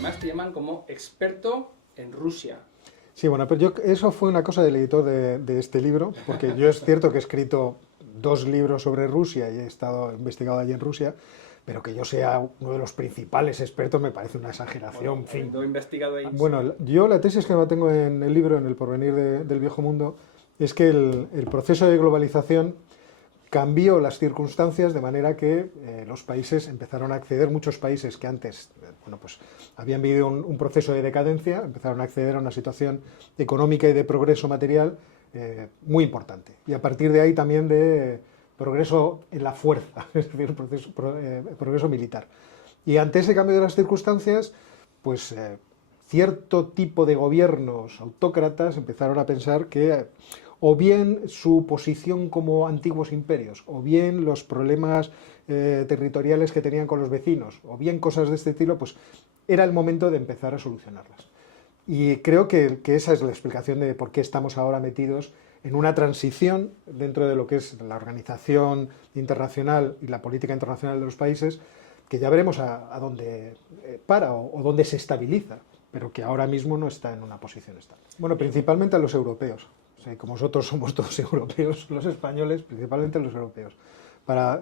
además te llaman como experto en Rusia. Sí, bueno, pero eso fue una cosa del editor de este libro, porque yo es cierto que he escrito 2 libros sobre Rusia y he investigado allí en Rusia, pero que yo sea uno de los principales expertos me parece una exageración. Bueno, En fin. habiendo investigado ahí. Bueno, yo la tesis que tengo en el libro, en El porvenir del viejo mundo, es que el proceso de globalización cambió las circunstancias de manera que los países empezaron a acceder, muchos países que antes pues habían vivido un proceso de decadencia, empezaron a acceder a una situación económica y de progreso material muy importante. Y a partir de ahí también de progreso en la fuerza, es decir, progreso militar. Y ante ese cambio de las circunstancias, pues cierto tipo de gobiernos autócratas empezaron a pensar que o bien su posición como antiguos imperios, o bien los problemas territoriales que tenían con los vecinos, o bien cosas de este estilo, pues era el momento de empezar a solucionarlas. Y creo que esa es la explicación de por qué estamos ahora metidos en una transición dentro de lo que es la organización internacional y la política internacional de los países, que ya veremos a dónde para o dónde se estabiliza, pero que ahora mismo no está en una posición estable. Bueno, principalmente a los europeos. O sea, como nosotros somos todos europeos, los españoles, principalmente los europeos, para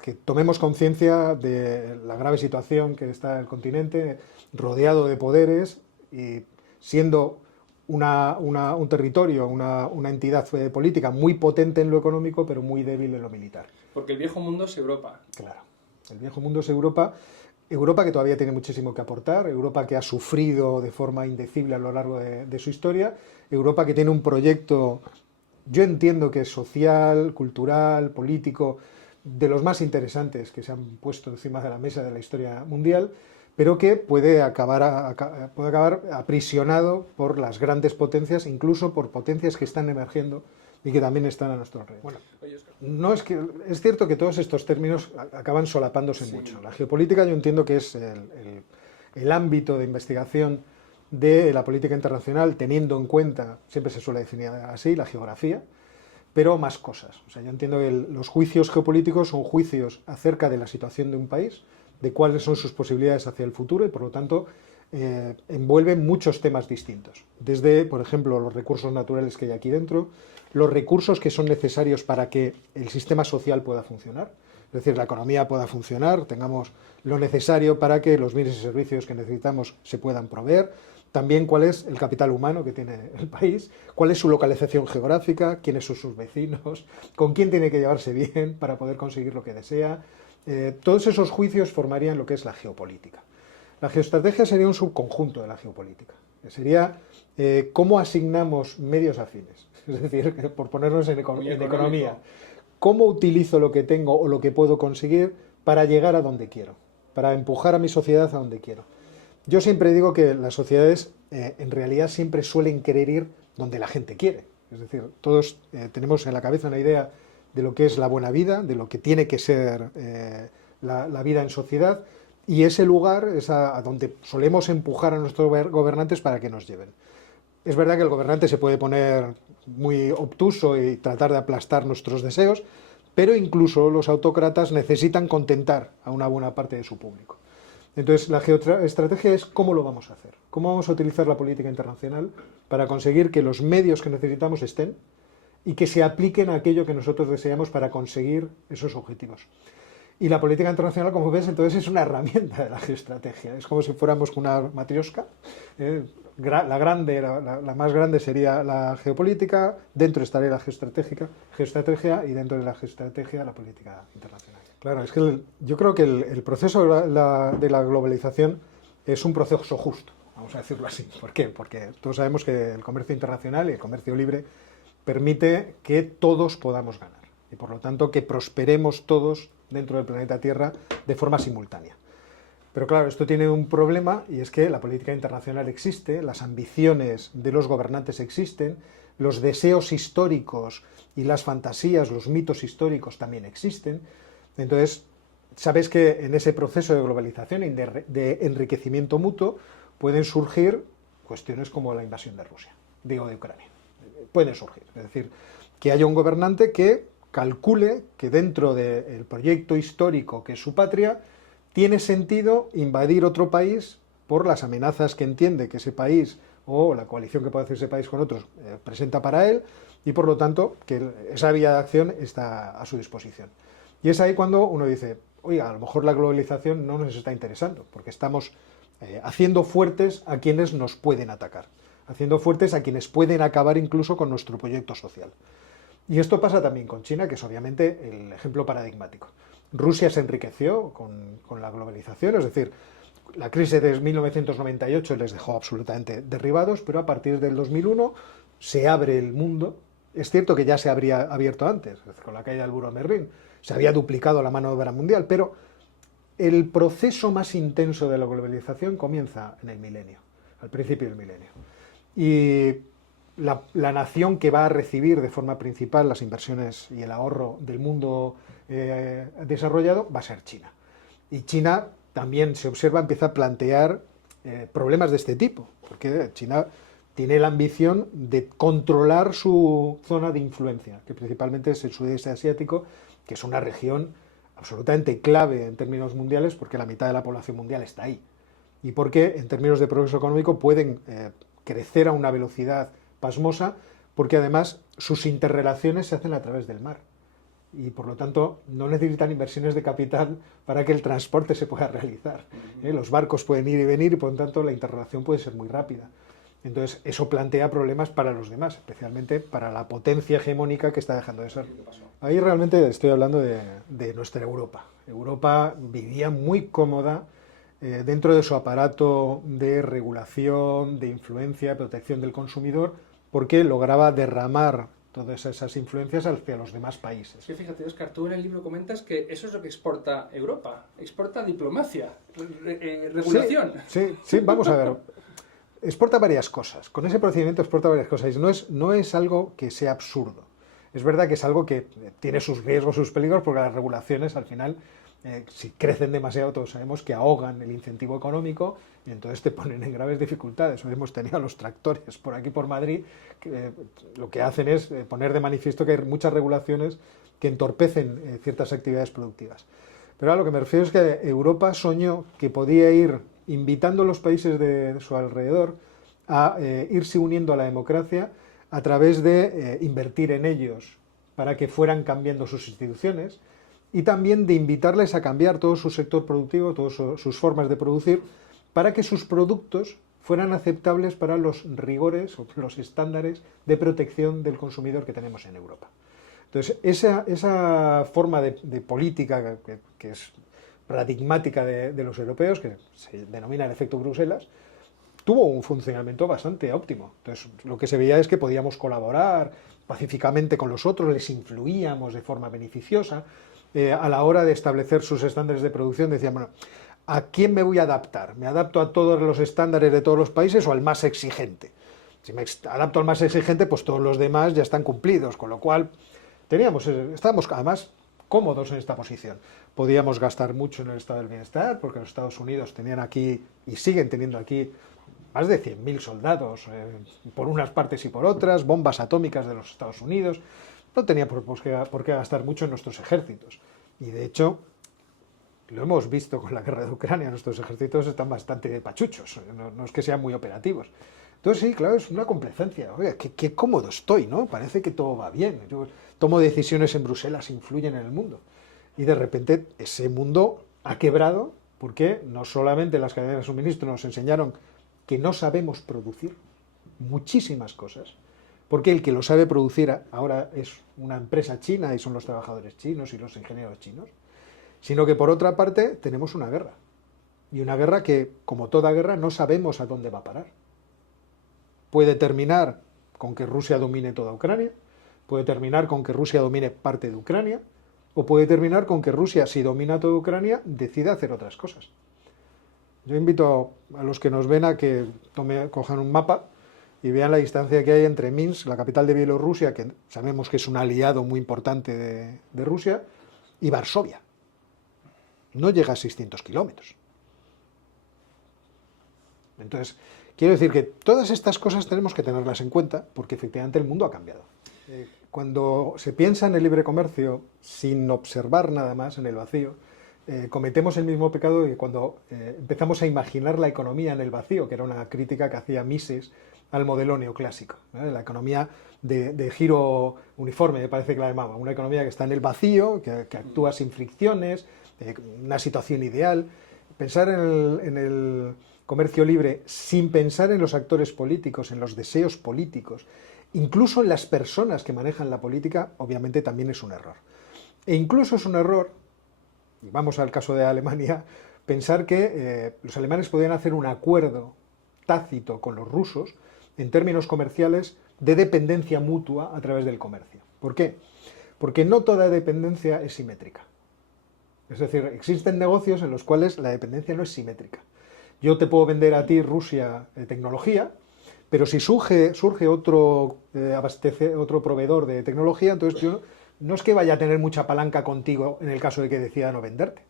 que tomemos conciencia de la grave situación que está el continente, rodeado de poderes y siendo un territorio, una entidad política muy potente en lo económico, pero muy débil en lo militar. Porque el viejo mundo es Europa. Claro, el viejo mundo es Europa. Europa que todavía tiene muchísimo que aportar, Europa que ha sufrido de forma indecible a lo largo de su historia, Europa que tiene un proyecto, yo entiendo que es social, cultural, político, de los más interesantes que se han puesto encima de la mesa de la historia mundial, pero que puede acabar aprisionado por las grandes potencias, incluso por potencias que están emergiendo y que también están a nuestro alrededor. Bueno, no es cierto que todos estos términos acaban solapándose mucho. La geopolítica yo entiendo que es el ámbito de investigación de la política internacional, teniendo en cuenta, siempre se suele definir así, la geografía, pero más cosas. O sea, yo entiendo que los juicios geopolíticos son juicios acerca de la situación de un país, de cuáles son sus posibilidades hacia el futuro y, por lo tanto, envuelven muchos temas distintos. Desde, por ejemplo, los recursos naturales que hay aquí dentro, los recursos que son necesarios para que el sistema social pueda funcionar, es decir, la economía pueda funcionar, tengamos lo necesario para que los bienes y servicios que necesitamos se puedan proveer, también cuál es el capital humano que tiene el país, cuál es su localización geográfica, quiénes son sus vecinos, con quién tiene que llevarse bien para poder conseguir lo que desea. Todos esos juicios formarían lo que es la geopolítica. La geoestrategia sería un subconjunto de la geopolítica. Sería cómo asignamos medios afines. Es decir, por ponernos en economía, cómo utilizo lo que tengo o lo que puedo conseguir para llegar a donde quiero, para empujar a mi sociedad a donde quiero. Yo siempre digo que las sociedades en realidad siempre suelen querer ir donde la gente quiere. Es decir, todos tenemos en la cabeza una idea de lo que es la buena vida, de lo que tiene que ser la vida en sociedad, y ese lugar es a donde solemos empujar a nuestros gobernantes para que nos lleven. Es verdad que el gobernante se puede poner muy obtuso y tratar de aplastar nuestros deseos, pero incluso los autócratas necesitan contentar a una buena parte de su público. Entonces, la geoestrategia es cómo lo vamos a hacer, cómo vamos a utilizar la política internacional para conseguir que los medios que necesitamos estén y que se apliquen a aquello que nosotros deseamos para conseguir esos objetivos. Y la política internacional, como ves, entonces es una herramienta de la geoestrategia. Es como si fuéramos una matrioshka. La más grande sería la geopolítica, dentro estaría la geoestrategia y dentro de la geoestrategia la política internacional. Claro, es que yo creo que el proceso de la globalización es un proceso justo, vamos a decirlo así. ¿Por qué? Porque todos sabemos que el comercio internacional y el comercio libre permite que todos podamos ganar y por lo tanto que prosperemos todos dentro del planeta Tierra de forma simultánea. Pero claro, esto tiene un problema y es que la política internacional existe, las ambiciones de los gobernantes existen, los deseos históricos y las fantasías, los mitos históricos también existen. Entonces, sabes que en ese proceso de globalización y de enriquecimiento mutuo pueden surgir cuestiones como la invasión de Rusia, de Ucrania. Pueden surgir, es decir, que haya un gobernante que calcule que dentro del proyecto histórico que es su patria, tiene sentido invadir otro país por las amenazas que entiende que ese país o la coalición que puede hacer ese país con otros presenta para él, y por lo tanto que esa vía de acción está a su disposición. Y es ahí cuando uno dice, oiga, a lo mejor la globalización no nos está interesando, porque estamos haciendo fuertes a quienes nos pueden atacar, haciendo fuertes a quienes pueden acabar incluso con nuestro proyecto social. Y esto pasa también con China, que es obviamente el ejemplo paradigmático. Rusia se enriqueció con la globalización, es decir, la crisis de 1998 les dejó absolutamente derribados, pero a partir del 2001 se abre el mundo. Es cierto que ya se habría abierto antes, con la caída del muro de Berlín, se había duplicado la mano de obra mundial, pero el proceso más intenso de la globalización comienza en el milenio, al principio del milenio. Y la nación que va a recibir de forma principal las inversiones y el ahorro del mundo desarrollado va a ser China. Y China también se observa, empieza a plantear problemas de este tipo, porque China tiene la ambición de controlar su zona de influencia, que principalmente es el sudeste asiático, que es una región absolutamente clave en términos mundiales, porque la mitad de la población mundial está ahí. Y porque en términos de progreso económico pueden crecer a una velocidad pasmosa, porque además sus interrelaciones se hacen a través del mar. Y por lo tanto no necesitan inversiones de capital para que el transporte se pueda realizar. Los barcos pueden ir y venir y por lo tanto la interrelación puede ser muy rápida. Entonces eso plantea problemas para los demás, especialmente para la potencia hegemónica que está dejando de ser. Ahí realmente estoy hablando de nuestra Europa. Europa vivía muy cómoda dentro de su aparato de regulación, de influencia, de protección del consumidor, porque lograba derramar todas esas influencias hacia los demás países. Sí, fíjate, Óscar, tú en el libro comentas que eso es lo que exporta Europa, exporta diplomacia, regulación. Sí, vamos a ver. Exporta varias cosas, con ese procedimiento exporta varias cosas, y no es algo que sea absurdo. Es verdad que es algo que tiene sus riesgos, sus peligros, porque las regulaciones al final, si crecen demasiado, todos sabemos que ahogan el incentivo económico y entonces te ponen en graves dificultades. Hoy hemos tenido a los tractores por aquí, por Madrid, que lo que hacen es poner de manifiesto que hay muchas regulaciones que entorpecen ciertas actividades productivas. Pero a lo que me refiero es que Europa soñó que podía ir invitando a los países de su alrededor a irse uniendo a la democracia a través de invertir en ellos para que fueran cambiando sus instituciones y también de invitarles a cambiar todo su sector productivo, todas sus formas de producir, para que sus productos fueran aceptables para los rigores o los estándares de protección del consumidor que tenemos en Europa. Entonces, esa forma de política que es paradigmática de los europeos, que se denomina el efecto Bruselas, tuvo un funcionamiento bastante óptimo. Entonces, lo que se veía es que podíamos colaborar pacíficamente con los otros, les influíamos de forma beneficiosa. A la hora de establecer sus estándares de producción, decían, bueno, ¿a quién me voy a adaptar? ¿Me adapto a todos los estándares de todos los países o al más exigente? Si me adapto al más exigente, pues todos los demás ya están cumplidos, con lo cual estábamos además cómodos en esta posición. Podíamos gastar mucho en el estado del bienestar, porque los Estados Unidos tenían aquí, y siguen teniendo aquí, más de 100.000 soldados, por unas partes y por otras, bombas atómicas de los Estados Unidos. No tenía por qué gastar mucho en nuestros ejércitos. Y de hecho, lo hemos visto con la guerra de Ucrania, nuestros ejércitos están bastante pachuchos, no es que sean muy operativos. Entonces sí, claro, es una complacencia. Oiga, qué cómodo estoy, ¿no? Parece que todo va bien. Yo tomo decisiones en Bruselas, influyen en el mundo. Y de repente ese mundo ha quebrado porque no solamente las cadenas de suministro nos enseñaron que no sabemos producir muchísimas cosas, porque el que lo sabe producir ahora es una empresa china y son los trabajadores chinos y los ingenieros chinos, sino que por otra parte tenemos una guerra. Y una guerra que, como toda guerra, no sabemos a dónde va a parar. Puede terminar con que Rusia domine toda Ucrania, puede terminar con que Rusia domine parte de Ucrania, o puede terminar con que Rusia, si domina toda Ucrania, decida hacer otras cosas. Yo invito a los que nos ven a que cojan un mapa y vean la distancia que hay entre Minsk, la capital de Bielorrusia, que sabemos que es un aliado muy importante de Rusia, y Varsovia. No llega a 600 kilómetros. Entonces, quiero decir que todas estas cosas tenemos que tenerlas en cuenta, porque efectivamente el mundo ha cambiado. Cuando se piensa en el libre comercio sin observar nada más en el vacío, cometemos el mismo pecado que cuando empezamos a imaginar la economía en el vacío, que era una crítica que hacía Mises al modelo neoclásico, ¿eh? La economía de giro uniforme, me parece que la llamaba, una economía que está en el vacío, que actúa sin fricciones, una situación ideal. Pensar en el comercio libre sin pensar en los actores políticos, en los deseos políticos, incluso en las personas que manejan la política, obviamente también es un error. E incluso es un error, y vamos al caso de Alemania, pensar que los alemanes podían hacer un acuerdo tácito con los rusos en términos comerciales de dependencia mutua a través del comercio. ¿Por qué? Porque no toda dependencia es simétrica. Es decir, existen negocios en los cuales la dependencia no es simétrica. Yo te puedo vender a ti, Rusia, tecnología, pero si surge otro proveedor de tecnología, entonces yo no es que vaya a tener mucha palanca contigo en el caso de que decida no venderte.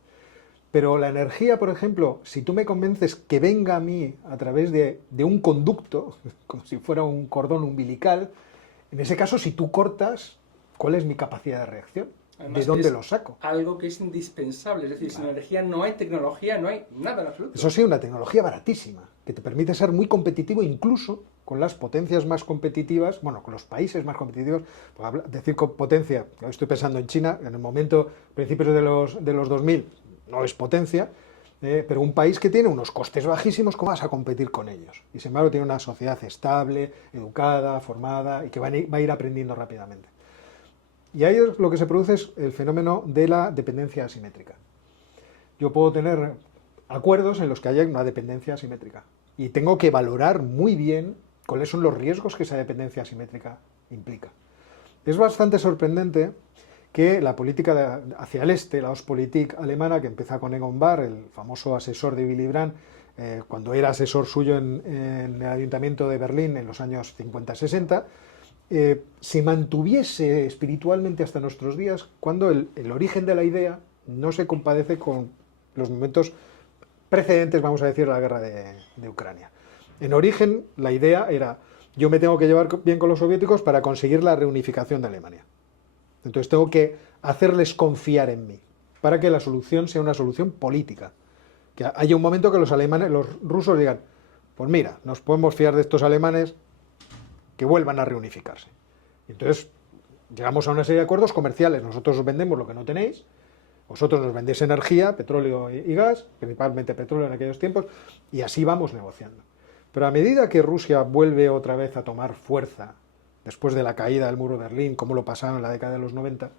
Pero la energía, por ejemplo, si tú me convences que venga a mí a través de un conducto, como si fuera un cordón umbilical, en ese caso, si tú cortas, ¿cuál es mi capacidad de reacción? Además, ¿de dónde lo saco? Algo que es indispensable, es decir, sin energía no hay tecnología, no hay nada en absoluto. Eso sí, una tecnología baratísima, que te permite ser muy competitivo incluso con las potencias más competitivas, bueno, con los países más competitivos. Decir potencia, estoy pensando en China, en el momento, principios de los 2000, no es potencia, pero un país que tiene unos costes bajísimos, ¿cómo vas a competir con ellos? Y sin embargo tiene una sociedad estable, educada, formada y que va a ir aprendiendo rápidamente. Y ahí lo que se produce es el fenómeno de la dependencia asimétrica. Yo puedo tener acuerdos en los que haya una dependencia asimétrica y tengo que valorar muy bien cuáles son los riesgos que esa dependencia asimétrica implica. Es bastante sorprendente que la política hacia el este, la Ostpolitik alemana, que empieza con Egon Bahr, el famoso asesor de Willy Brandt, cuando era asesor suyo en el Ayuntamiento de Berlín en los años 50-60, se mantuviese espiritualmente hasta nuestros días, cuando el origen de la idea no se compadece con los momentos precedentes, vamos a decir, a la guerra de Ucrania. En origen, la idea era, yo me tengo que llevar bien con los soviéticos para conseguir la reunificación de Alemania. Entonces tengo que hacerles confiar en mí, para que la solución sea una solución política. Que haya un momento que los rusos digan, pues mira, nos podemos fiar de estos alemanes, que vuelvan a reunificarse. Entonces, llegamos a una serie de acuerdos comerciales. Nosotros os vendemos lo que no tenéis, vosotros nos vendéis energía, petróleo y gas, principalmente petróleo en aquellos tiempos, y así vamos negociando. Pero a medida que Rusia vuelve otra vez a tomar fuerza, después de la caída del muro de Berlín, como lo pasaron en la década de los 90,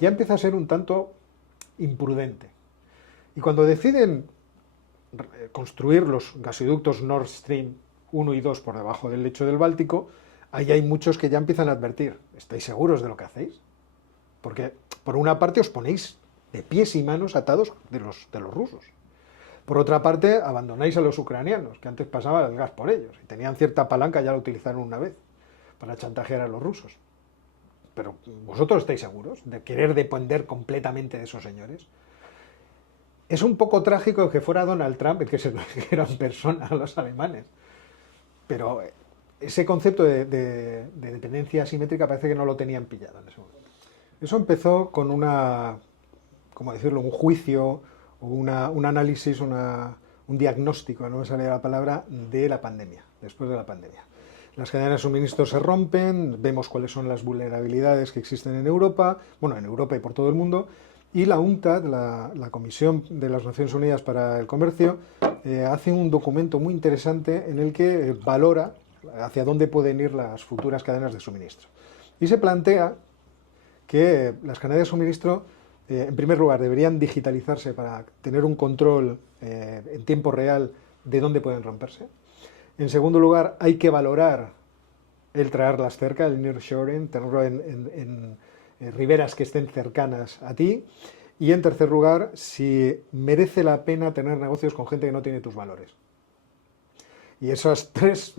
ya empieza a ser un tanto imprudente. Y cuando deciden construir los gasoductos Nord Stream 1 y 2 por debajo del lecho del Báltico, ahí hay muchos que ya empiezan a advertir, ¿estáis seguros de lo que hacéis? Porque por una parte os ponéis de pies y manos atados de los rusos. Por otra parte, abandonáis a los ucranianos, que antes pasaba el gas por ellos, y tenían cierta palanca, ya la utilizaron una vez, para chantajear a los rusos. Pero ¿vosotros estáis seguros de querer depender completamente de esos señores? Es un poco trágico que fuera Donald Trump el que se lo dijera en persona a los alemanes. Pero ese concepto de dependencia asimétrica parece que no lo tenían pillado en ese momento. Eso empezó con ¿cómo decirlo?, un juicio, un análisis, un diagnóstico, no me sale la palabra, de la pandemia, después de la pandemia. Las cadenas de suministro se rompen, vemos cuáles son las vulnerabilidades que existen en Europa, bueno, en Europa y por todo el mundo, y la UNCTAD, la Comisión de las Naciones Unidas para el Comercio, hace un documento muy interesante en el que valora hacia dónde pueden ir las futuras cadenas de suministro. Y se plantea que las cadenas de suministro, en primer lugar, deberían digitalizarse para tener un control en tiempo real de dónde pueden romperse. En segundo lugar, hay que valorar el traerlas cerca, el nearshoring, tenerlo en riberas que estén cercanas a ti. Y en tercer lugar, si merece la pena tener negocios con gente que no tiene tus valores. Y esas tres,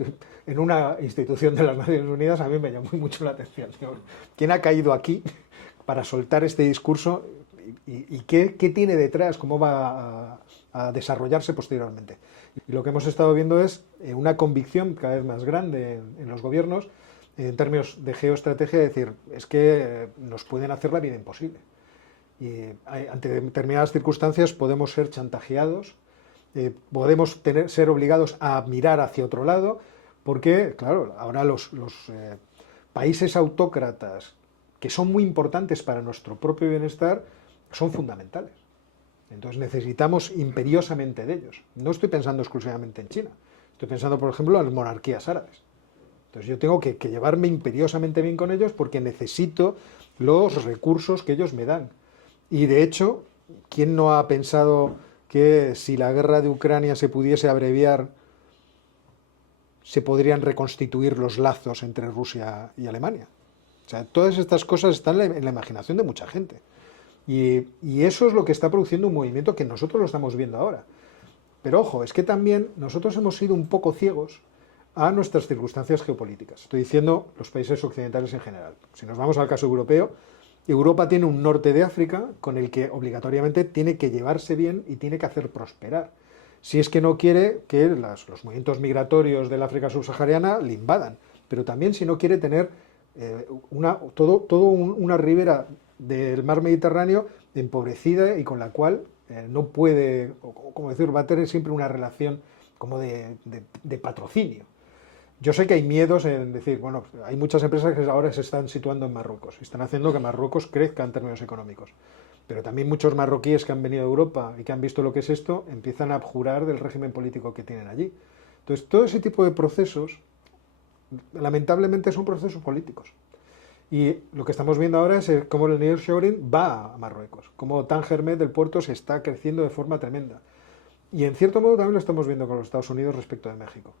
en una institución de las Naciones Unidas, a mí me llamó mucho la atención. ¿Quién ha caído aquí para soltar este discurso y qué tiene detrás? ¿Cómo va a desarrollarse posteriormente? Y lo que hemos estado viendo es una convicción cada vez más grande en los gobiernos en términos de geoestrategia, de decir, es que nos pueden hacer la vida imposible. Y ante determinadas circunstancias podemos ser chantajeados, podemos ser obligados a mirar hacia otro lado, porque, claro, ahora los países autócratas, que son muy importantes para nuestro propio bienestar, son fundamentales. Entonces necesitamos imperiosamente de ellos. No estoy pensando exclusivamente en China, estoy pensando, por ejemplo, en las monarquías árabes. Entonces yo tengo que llevarme imperiosamente bien con ellos porque necesito los recursos que ellos me dan. Y de hecho, ¿quién no ha pensado que si la guerra de Ucrania se pudiese abreviar, se podrían reconstituir los lazos entre Rusia y Alemania? O sea, todas estas cosas están en la imaginación de mucha gente. Y eso es lo que está produciendo un movimiento que nosotros lo estamos viendo ahora. Pero ojo, es que también nosotros hemos sido un poco ciegos a nuestras circunstancias geopolíticas. Estoy diciendo los países occidentales en general. Si nos vamos al caso europeo, Europa tiene un norte de África con el que obligatoriamente tiene que llevarse bien y tiene que hacer prosperar. Si es que no quiere que los movimientos migratorios del África subsahariana le invadan, pero también si no quiere tener una ribera del mar Mediterráneo empobrecida y con la cual no puede, como decir, va a tener siempre una relación como de patrocinio. Yo sé que hay miedos en decir, bueno, hay muchas empresas que ahora se están situando en Marruecos, están haciendo que Marruecos crezca en términos económicos, pero también muchos marroquíes que han venido a Europa y que han visto lo que es esto, empiezan a abjurar del régimen político que tienen allí. Entonces, todo ese tipo de procesos, lamentablemente, son procesos políticos. Y lo que estamos viendo ahora es cómo el nearshoring va a Marruecos, cómo Tánger Med del puerto se está creciendo de forma tremenda. Y en cierto modo también lo estamos viendo con los Estados Unidos respecto de México.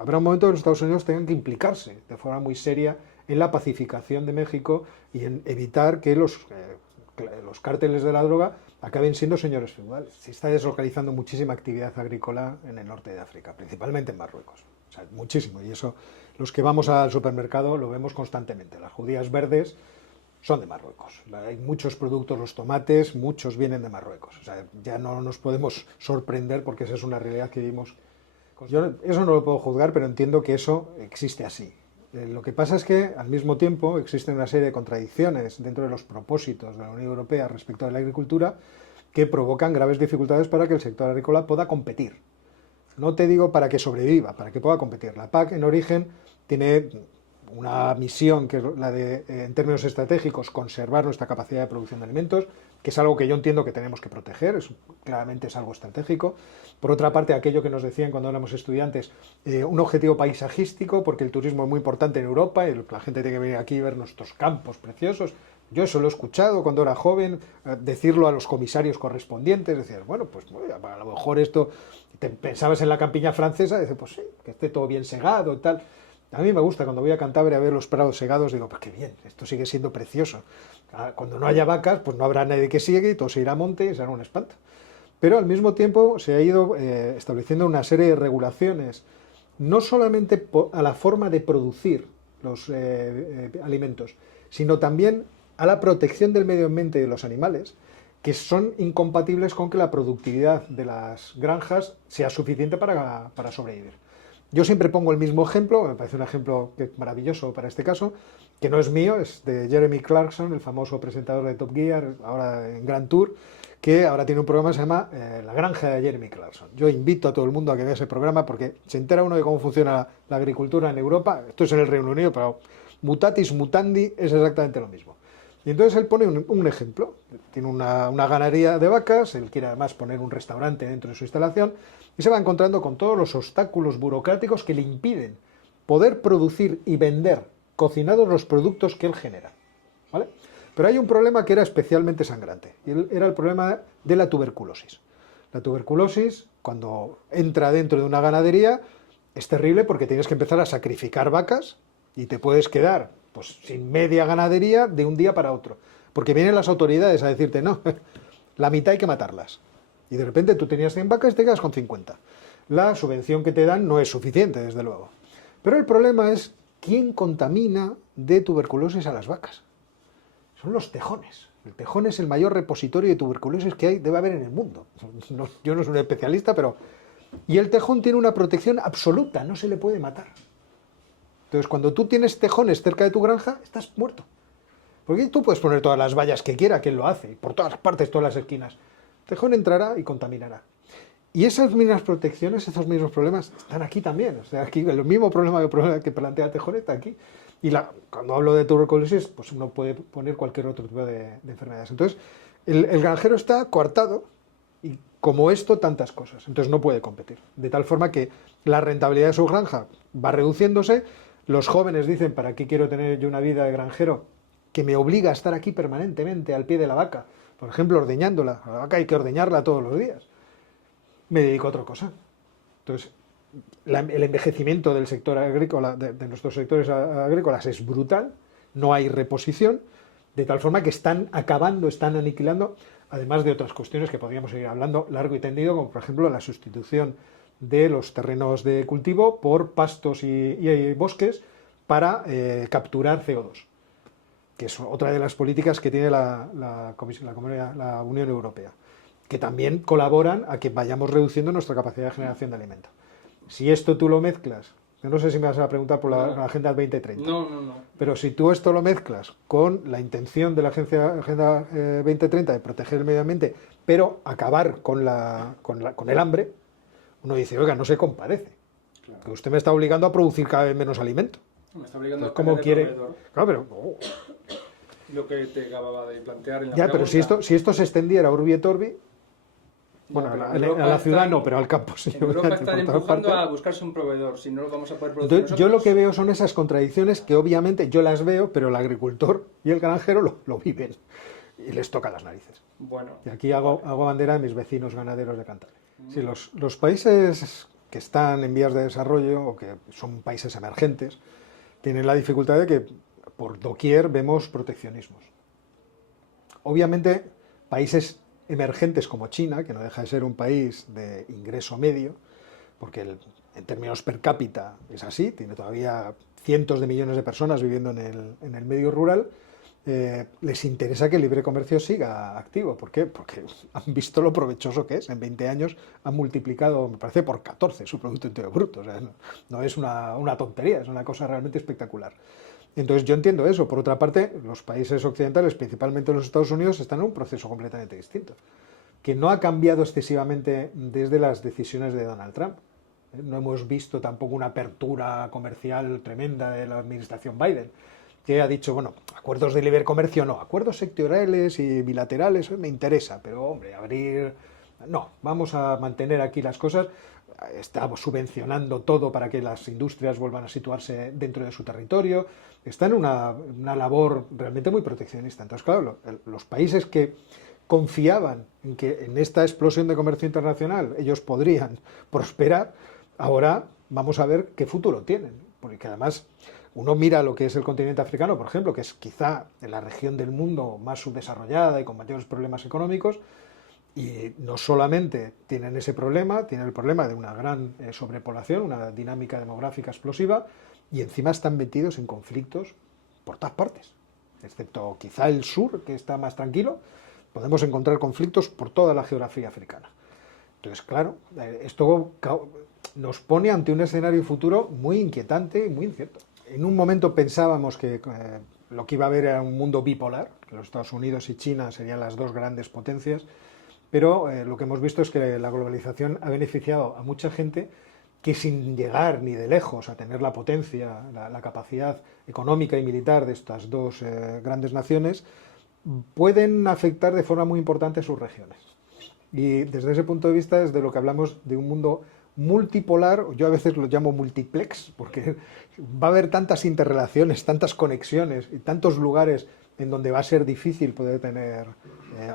Habrá un momento que los Estados Unidos tengan que implicarse de forma muy seria en la pacificación de México y en evitar que los cárteles de la droga acaben siendo señores feudales. Se está deslocalizando muchísima actividad agrícola en el norte de África, principalmente en Marruecos. O sea, muchísimo. Y eso, los que vamos al supermercado lo vemos constantemente. Las judías verdes son de Marruecos. Hay muchos productos, los tomates, muchos vienen de Marruecos. O sea, ya no nos podemos sorprender porque esa es una realidad que vivimos. Yo eso no lo puedo juzgar, pero entiendo que eso existe así. Lo que pasa es que, al mismo tiempo, existen una serie de contradicciones dentro de los propósitos de la Unión Europea respecto a la agricultura que provocan graves dificultades para que el sector agrícola pueda competir. No te digo para que sobreviva, para que pueda competir. La PAC, en origen, tiene una misión que es la de, en términos estratégicos, conservar nuestra capacidad de producción de alimentos, que es algo que yo entiendo que tenemos que proteger, claramente es algo estratégico. Por otra parte, aquello que nos decían cuando éramos estudiantes, un objetivo paisajístico, porque el turismo es muy importante en Europa y la gente tiene que venir aquí y ver nuestros campos preciosos. Yo eso lo he escuchado cuando era joven, decirlo a los comisarios correspondientes, decir, bueno, pues a lo mejor esto, pensabas en la campiña francesa, dices, pues sí, que esté todo bien segado y tal. A mí me gusta, cuando voy a Cantabria a ver los prados segados, digo, pues qué bien, esto sigue siendo precioso. Cuando no haya vacas, pues no habrá nadie que sigue y todo se irá a monte y será un espanto. Pero al mismo tiempo se ha ido estableciendo una serie de regulaciones, no solamente a la forma de producir los alimentos, sino también a la protección del medio ambiente y de los animales, que son incompatibles con que la productividad de las granjas sea suficiente para sobrevivir. Yo siempre pongo el mismo ejemplo, me parece un ejemplo maravilloso para este caso, que no es mío, es de Jeremy Clarkson, el famoso presentador de Top Gear, ahora en Grand Tour, que ahora tiene un programa que se llama La Granja de Jeremy Clarkson. Yo invito a todo el mundo a que vea ese programa porque se entera uno de cómo funciona la agricultura en Europa. Esto es en el Reino Unido, pero mutatis mutandi es exactamente lo mismo. Y entonces él pone un ejemplo. Tiene una ganadería de vacas, él quiere además poner un restaurante dentro de su instalación y se va encontrando con todos los obstáculos burocráticos que le impiden poder producir y vender cocinados los productos que él genera, ¿vale? Pero hay un problema que era especialmente sangrante, y era el problema de la tuberculosis. La tuberculosis, cuando entra dentro de una ganadería, es terrible porque tienes que empezar a sacrificar vacas y te puedes quedar pues, sin media ganadería de un día para otro. Porque vienen las autoridades a decirte, no, la mitad hay que matarlas. Y de repente tú tenías 100 vacas y te quedas con 50. La subvención que te dan no es suficiente, desde luego. Pero el problema es quién contamina de tuberculosis a las vacas. Son los tejones. El tejón es el mayor repositorio de tuberculosis que debe haber en el mundo. Yo no soy un especialista, pero... Y el tejón tiene una protección absoluta, no se le puede matar. Entonces, cuando tú tienes tejones cerca de tu granja, estás muerto. Porque tú puedes poner todas las vallas que quiera, que él lo hace, por todas partes, todas las esquinas. El tejón entrará y contaminará. Y esas mismas protecciones, esos mismos problemas, están aquí también. O sea, aquí el mismo problema que plantea el tejón está aquí. Y cuando hablo de tuberculosis, pues uno puede poner cualquier otro tipo de enfermedades. Entonces, el granjero está coartado y como esto, tantas cosas. Entonces no puede competir. De tal forma que la rentabilidad de su granja va reduciéndose. Los jóvenes dicen, ¿para qué quiero tener yo una vida de granjero que me obliga a estar aquí permanentemente al pie de la vaca? Por ejemplo, ordeñándola. A la vaca hay que ordeñarla todos los días. Me dedico a otra cosa. Entonces, el envejecimiento del sector agrícola, de nuestros sectores agrícolas, es brutal. No hay reposición. De tal forma que están acabando, están aniquilando, además de otras cuestiones que podríamos seguir hablando largo y tendido, como por ejemplo la sustitución de los terrenos de cultivo por pastos y bosques para capturar CO2, que es otra de las políticas que tiene la Unión Europea, que también colaboran a que vayamos reduciendo nuestra capacidad de generación de alimentos. Si esto tú lo mezclas, yo no sé si me vas a preguntar por la Agenda 2030, no. Pero si tú esto lo mezclas con la intención de la Agenda 2030 de proteger el medio ambiente, pero acabar con el hambre, uno dice, oiga, no se compadece. Claro. Que usted me está obligando a producir cada vez menos alimento. Me está obligando a ¿cómo quiere? Claro, pero... Lo que te acababa de plantear en la pregunta. Pero si esto se extendiera a Urbi et Orbi, bueno, a la ciudad no, pero al campo sí. En Europa están empujando a buscarse un proveedor, si no lo vamos a poder producir nosotros. Yo lo que veo son esas contradicciones que obviamente yo las veo, pero el agricultor y el granjero lo viven y les toca las narices. Bueno. Y aquí hago bandera de mis vecinos ganaderos de Cantabria. Si los países que están en vías de desarrollo o que son países emergentes tienen la dificultad de que por doquier vemos proteccionismos. Obviamente, países emergentes como China, que no deja de ser un país de ingreso medio, porque en términos per cápita es así, tiene todavía cientos de millones de personas viviendo en el medio rural, les interesa que el libre comercio siga activo. ¿Por qué? Porque han visto lo provechoso que es. En 20 años han multiplicado, me parece, por 14 su Producto Interior Bruto. O sea, no es una tontería, es una cosa realmente espectacular. Entonces yo entiendo eso. Por otra parte, los países occidentales, principalmente los Estados Unidos, están en un proceso completamente distinto, que no ha cambiado excesivamente desde las decisiones de Donald Trump. No hemos visto tampoco una apertura comercial tremenda de la administración Biden, que ha dicho, bueno, acuerdos de libre comercio no, acuerdos sectoriales y bilaterales me interesa, pero hombre, abrir... No, vamos a mantener aquí las cosas. Estamos subvencionando todo para que las industrias vuelvan a situarse dentro de su territorio. Está en una labor realmente muy proteccionista. Entonces, claro, los países que confiaban en que en esta explosión de comercio internacional ellos podrían prosperar, ahora vamos a ver qué futuro tienen. Porque además uno mira lo que es el continente africano, por ejemplo, que es quizá la región del mundo más subdesarrollada y con mayores problemas económicos, y no solamente tienen ese problema, tienen el problema de una gran sobrepoblación, una dinámica demográfica explosiva, y encima están metidos en conflictos por todas partes, excepto quizá el sur, que está más tranquilo. Podemos encontrar conflictos por toda la geografía africana. Entonces, claro, esto nos pone ante un escenario futuro muy inquietante y muy incierto. En un momento pensábamos que lo que iba a haber era un mundo bipolar, que los Estados Unidos y China serían las dos grandes potencias, pero lo que hemos visto es que la globalización ha beneficiado a mucha gente que sin llegar ni de lejos a tener la potencia, la capacidad económica y militar de estas dos grandes naciones, pueden afectar de forma muy importante a sus regiones. Y desde ese punto de vista es de lo que hablamos de un mundo multipolar, yo a veces lo llamo multiplex, porque va a haber tantas interrelaciones, tantas conexiones y tantos lugares en donde va a ser difícil poder tener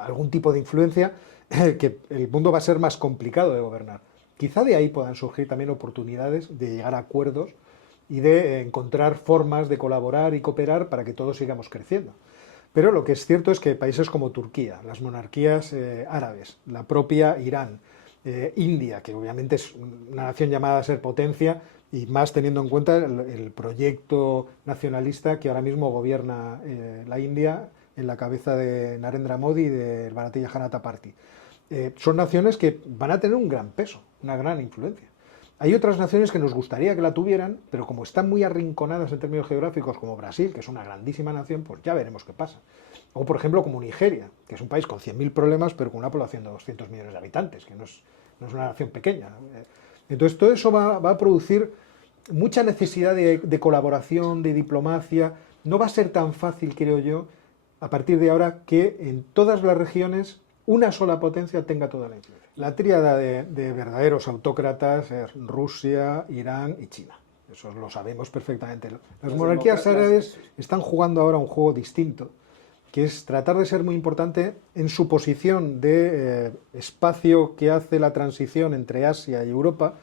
algún tipo de influencia, que el mundo va a ser más complicado de gobernar. Quizá de ahí puedan surgir también oportunidades de llegar a acuerdos y de encontrar formas de colaborar y cooperar para que todos sigamos creciendo. Pero lo que es cierto es que países como Turquía, las monarquías árabes, la propia Irán, India, que obviamente es una nación llamada a ser potencia, y más teniendo en cuenta el proyecto nacionalista que ahora mismo gobierna la India en la cabeza de Narendra Modi y de Bharatiya Janata Party. Son naciones que van a tener un gran peso, una gran influencia. Hay otras naciones que nos gustaría que la tuvieran, pero como están muy arrinconadas en términos geográficos, como Brasil, que es una grandísima nación, pues ya veremos qué pasa. O, por ejemplo, como Nigeria, que es un país con 100.000 problemas, pero con una población de 200 millones de habitantes, que no es una nación pequeña. Entonces, todo eso va a producir mucha necesidad de colaboración, de diplomacia. No va a ser tan fácil, creo yo, a partir de ahora, que en todas las regiones una sola potencia tenga toda la influencia. La tríada de verdaderos autócratas es Rusia, Irán y China. Eso lo sabemos perfectamente. Las monarquías árabes están jugando ahora un juego distinto, que es tratar de ser muy importante en su posición de espacio que hace la transición entre Asia y Europa,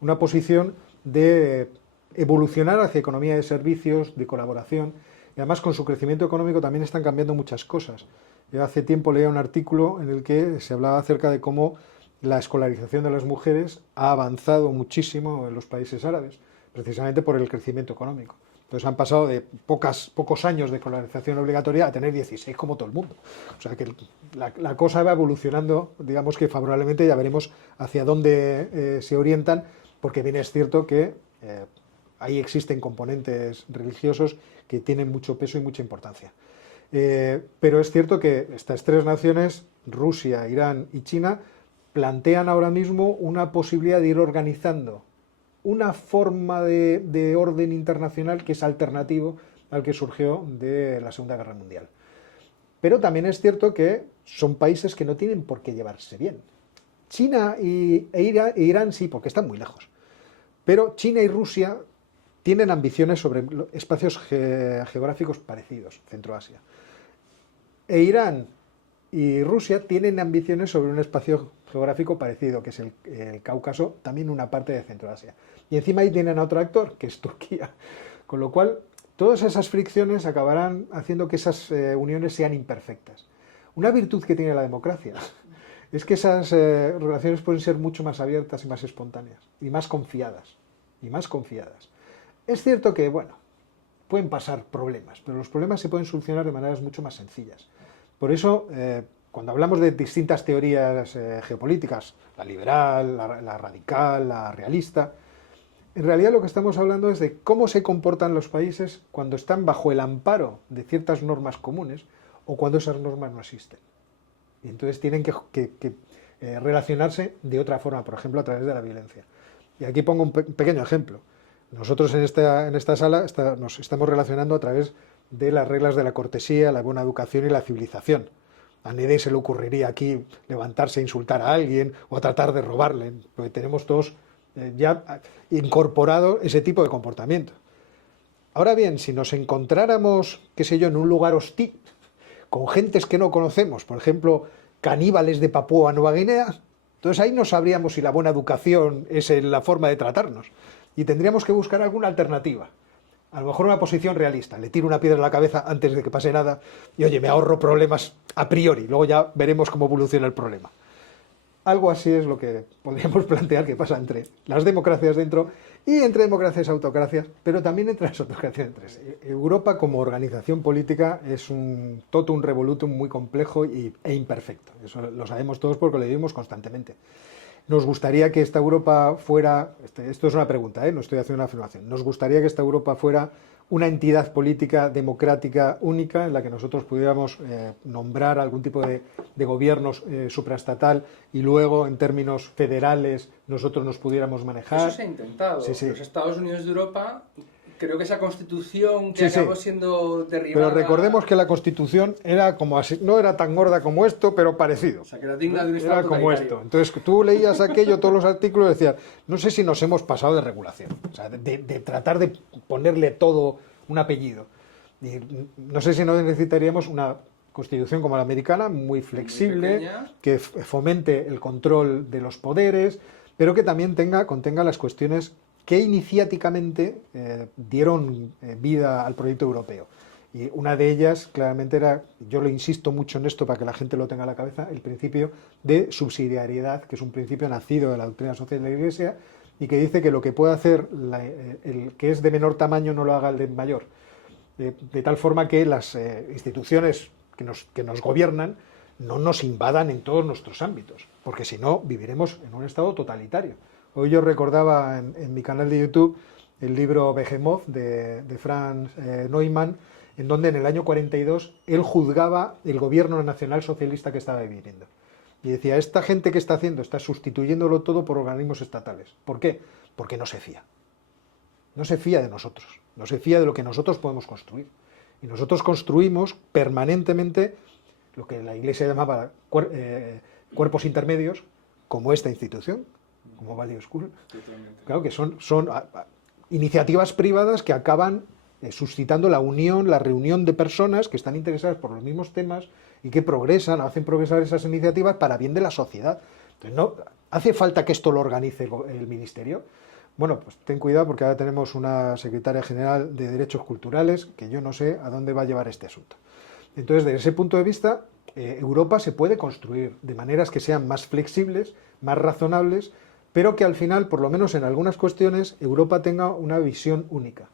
una posición de evolucionar hacia economía de servicios, de colaboración, y además con su crecimiento económico también están cambiando muchas cosas. Yo hace tiempo leía un artículo en el que se hablaba acerca de cómo la escolarización de las mujeres ha avanzado muchísimo en los países árabes, precisamente por el crecimiento económico. Entonces han pasado de pocos años de escolarización obligatoria a tener 16 como todo el mundo. O sea que la cosa va evolucionando, digamos que favorablemente, ya veremos hacia dónde se orientan, porque bien es cierto que ahí existen componentes religiosos que tienen mucho peso y mucha importancia. Pero es cierto que estas tres naciones, Rusia, Irán y China, plantean ahora mismo una posibilidad de ir organizando una forma de orden internacional que es alternativo al que surgió de la Segunda Guerra Mundial. Pero también es cierto que son países que no tienen por qué llevarse bien. China e Irán sí, porque están muy lejos. Pero China y Rusia tienen ambiciones sobre espacios geográficos parecidos, Centroasia. E Irán y Rusia tienen ambiciones sobre un espacio geográfico parecido, que es el Cáucaso, también una parte de Centroasia. Y encima ahí tienen a otro actor, que es Turquía. Con lo cual, todas esas fricciones acabarán haciendo que esas uniones sean imperfectas. Una virtud que tiene la democracia es que esas relaciones pueden ser mucho más abiertas y más espontáneas, y más confiadas. Es cierto que, bueno, pueden pasar problemas, pero los problemas se pueden solucionar de maneras mucho más sencillas. Por eso, cuando hablamos de distintas teorías geopolíticas, la liberal, la radical, la realista, en realidad lo que estamos hablando es de cómo se comportan los países cuando están bajo el amparo de ciertas normas comunes o cuando esas normas no existen. Y entonces tienen que relacionarse de otra forma, por ejemplo, a través de la violencia. Y aquí pongo un pequeño ejemplo. Nosotros en esta sala nos estamos relacionando a través de las reglas de la cortesía, la buena educación y la civilización. A nadie se le ocurriría aquí levantarse a insultar a alguien o a tratar de robarle, porque tenemos todos ya incorporado ese tipo de comportamiento. Ahora bien, si nos encontráramos, qué sé yo, en un lugar hostil, con gentes que no conocemos, por ejemplo, caníbales de Papúa Nueva Guinea, entonces ahí no sabríamos si la buena educación es la forma de tratarnos y tendríamos que buscar alguna alternativa. A lo mejor una posición realista, le tiro una piedra en la cabeza antes de que pase nada y oye, me ahorro problemas a priori, luego ya veremos cómo evoluciona el problema. Algo así es lo que podríamos plantear que pasa entre las democracias dentro y entre democracias y autocracias, pero también entre las autocracias entre sí. Europa como organización política es un totum revolutum muy complejo e imperfecto. Eso lo sabemos todos porque lo vivimos constantemente. Nos gustaría que esta Europa fuera, esto es una pregunta, no estoy haciendo una afirmación, nos gustaría que esta Europa fuera una entidad política democrática única en la que nosotros pudiéramos nombrar algún tipo de gobiernos supraestatal y luego en términos federales nosotros nos pudiéramos manejar. Eso se ha intentado. Sí, sí. Los Estados Unidos de Europa, creo que esa constitución que acabó siendo derribada... Pero recordemos que la constitución era como así, no era tan gorda como esto, pero parecido. O sea, que era digna de un Estado era como esto. Entonces tú leías aquello, todos los artículos y decías, no sé si nos hemos pasado de regulación, o sea, de tratar de ponerle todo un apellido. Y no sé si no necesitaríamos una constitución como la americana, muy flexible, que fomente el control de los poderes, pero que también contenga las cuestiones que iniciáticamente dieron vida al proyecto europeo. Y una de ellas, claramente, era, yo lo insisto mucho en esto para que la gente lo tenga en la cabeza, el principio de subsidiariedad, que es un principio nacido de la doctrina social de la Iglesia y que dice que lo que puede hacer el que es de menor tamaño no lo haga el de mayor. De tal forma que las instituciones que nos gobiernan no nos invadan en todos nuestros ámbitos, porque si no, viviremos en un estado totalitario. Hoy yo recordaba en mi canal de YouTube el libro Behemoth de Franz Neumann, en donde en el año 42 él juzgaba el gobierno nacional socialista que estaba viviendo. Y decía, esta gente que está haciendo, está sustituyéndolo todo por organismos estatales. ¿Por qué? Porque no se fía. No se fía de nosotros, no se fía de lo que nosotros podemos construir. Y nosotros construimos permanentemente lo que la Iglesia llamaba cuerpos intermedios, como esta institución, como Value School. Claro que son iniciativas privadas que acaban suscitando la unión, la reunión de personas que están interesadas por los mismos temas y que progresan, hacen progresar esas iniciativas para bien de la sociedad. Entonces, ¿no hace falta que esto lo organice el Ministerio? Bueno, pues ten cuidado porque ahora tenemos una secretaria general de Derechos Culturales que yo no sé a dónde va a llevar este asunto. Entonces, desde ese punto de vista, Europa se puede construir de maneras que sean más flexibles, más razonables, pero que al final, por lo menos en algunas cuestiones, Europa tenga una visión única.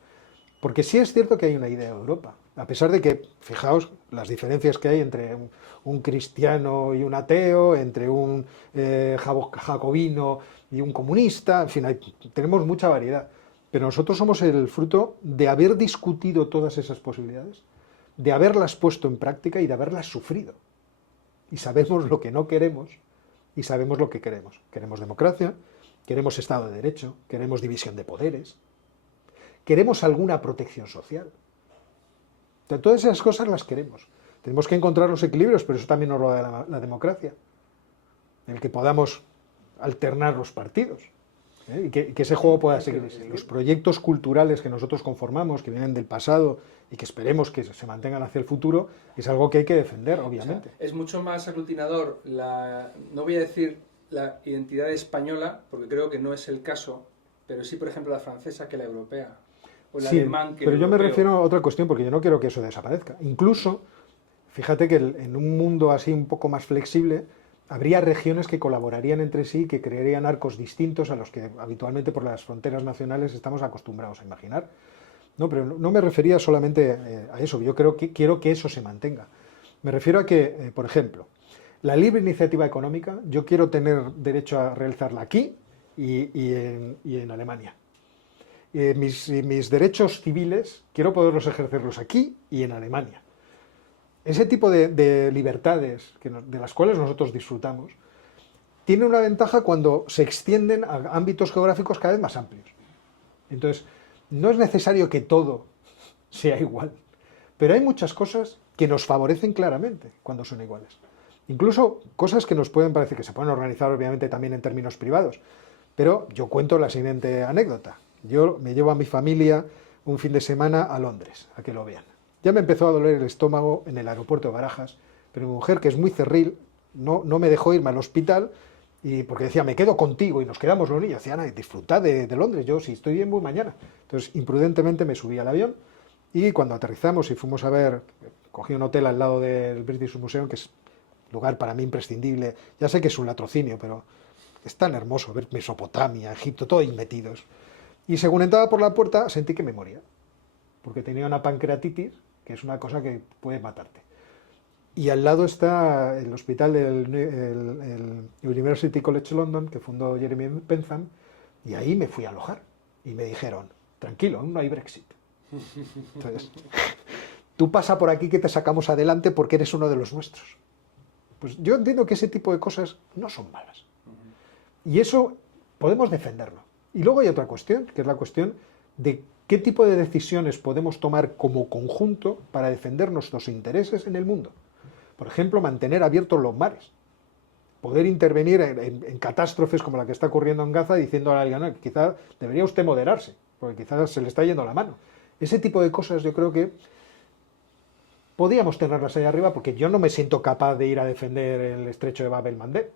Porque sí es cierto que hay una idea de Europa, a pesar de que, fijaos, las diferencias que hay entre un cristiano y un ateo, entre un jacobino y un comunista, en fin, tenemos mucha variedad. Pero nosotros somos el fruto de haber discutido todas esas posibilidades, de haberlas puesto en práctica y de haberlas sufrido. Y sabemos lo que no queremos y sabemos lo que queremos. Queremos democracia, queremos Estado de Derecho, queremos división de poderes, queremos alguna protección social. Entonces, todas esas cosas las queremos. Tenemos que encontrar los equilibrios, pero eso también nos lo da la democracia. El que podamos alternar los partidos. Y que ese juego pueda seguir. Los proyectos culturales que nosotros conformamos, que vienen del pasado y que esperemos que se mantengan hacia el futuro, es algo que hay que defender, obviamente. O sea, es mucho más aglutinador, no voy a decir la identidad española, porque creo que no es el caso, pero sí, por ejemplo, la francesa que la europea. O el alemán que pero el yo europeo. me refiero a otra cuestión, porque yo no quiero que eso desaparezca. Incluso, fíjate que en un mundo así un poco más flexible, habría regiones que colaborarían entre sí, que crearían arcos distintos a los que habitualmente por las fronteras nacionales estamos acostumbrados a imaginar. No, pero no me refería solamente a eso, yo quiero que eso se mantenga. Me refiero a que, por ejemplo, la libre iniciativa económica, yo quiero tener derecho a realizarla aquí y en Alemania. Mis derechos civiles, quiero poderlos ejercerlos aquí y en Alemania. Ese tipo de libertades de las cuales nosotros disfrutamos, tiene una ventaja cuando se extienden a ámbitos geográficos cada vez más amplios. Entonces, no es necesario que todo sea igual, pero hay muchas cosas que nos favorecen claramente cuando son iguales. Incluso cosas que nos pueden parecer que se pueden organizar obviamente también en términos privados, pero yo cuento la siguiente anécdota. Yo me llevo a mi familia un fin de semana a Londres, a que lo vean. Ya me empezó a doler el estómago en el aeropuerto de Barajas, pero mi mujer, que es muy cerril, no me dejó irme al hospital porque decía, me quedo contigo y nos quedamos los niños. Decía, Ana, disfrutad de Londres, yo si estoy bien voy mañana. Entonces, imprudentemente me subí al avión y cuando aterrizamos y fuimos a ver, cogí un hotel al lado del British Museum, que es un lugar para mí imprescindible. Ya sé que es un latrocinio, pero es tan hermoso ver Mesopotamia, Egipto, todo ahí metidos. Y según entraba por la puerta, sentí que me moría, porque tenía una pancreatitis, que es una cosa que puede matarte. Y al lado está el hospital del University College London, que fundó Jeremy Bentham, y ahí me fui a alojar. Y me dijeron, tranquilo, aún no hay Brexit. Entonces, tú pasa por aquí que te sacamos adelante porque eres uno de los nuestros. Pues yo entiendo que ese tipo de cosas no son malas. Y eso podemos defenderlo. Y luego hay otra cuestión, que es la cuestión de qué tipo de decisiones podemos tomar como conjunto para defender nuestros intereses en el mundo. Por ejemplo, mantener abiertos los mares. Poder intervenir en catástrofes como la que está ocurriendo en Gaza diciendo a alguien, no, quizá debería usted moderarse, porque quizás se le está yendo la mano. Ese tipo de cosas yo creo que podíamos tenerlas ahí arriba, porque yo no me siento capaz de ir a defender el estrecho de Bab el-Mandeb.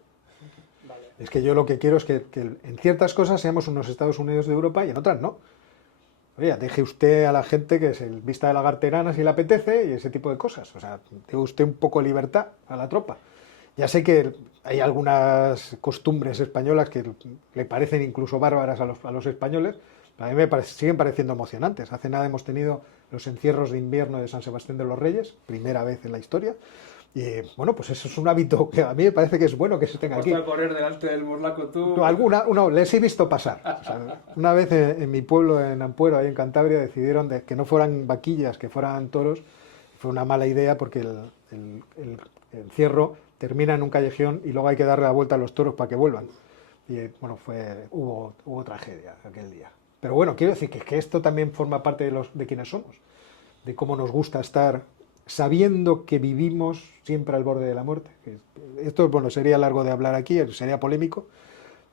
Vale. Es que yo lo que quiero es que en ciertas cosas seamos unos Estados Unidos de Europa y en otras no. Oye, deje usted a la gente que se vista de lagarterana si le apetece y ese tipo de cosas. O sea, dé usted un poco de libertad a la tropa. Ya sé que hay algunas costumbres españolas que le parecen incluso bárbaras a los españoles, pero a mí siguen pareciendo emocionantes. Hace nada hemos tenido los encierros de invierno de San Sebastián de los Reyes, primera vez en la historia, Y bueno, pues eso es un hábito que a mí me parece que es bueno que se tenga aquí. ¿Vas a correr delante del morlaco tú? No, les he visto pasar. O sea, una vez en mi pueblo, en Ampuero, ahí en Cantabria, decidieron que no fueran vaquillas, que fueran toros. Fue una mala idea porque el encierro termina en un callejón y luego hay que darle la vuelta a los toros para que vuelvan. Y bueno, hubo tragedia aquel día. Pero bueno, quiero decir que esto también forma parte de quienes somos, de cómo nos gusta estar sabiendo que vivimos siempre al borde de la muerte. Esto, bueno, sería largo de hablar aquí, sería polémico,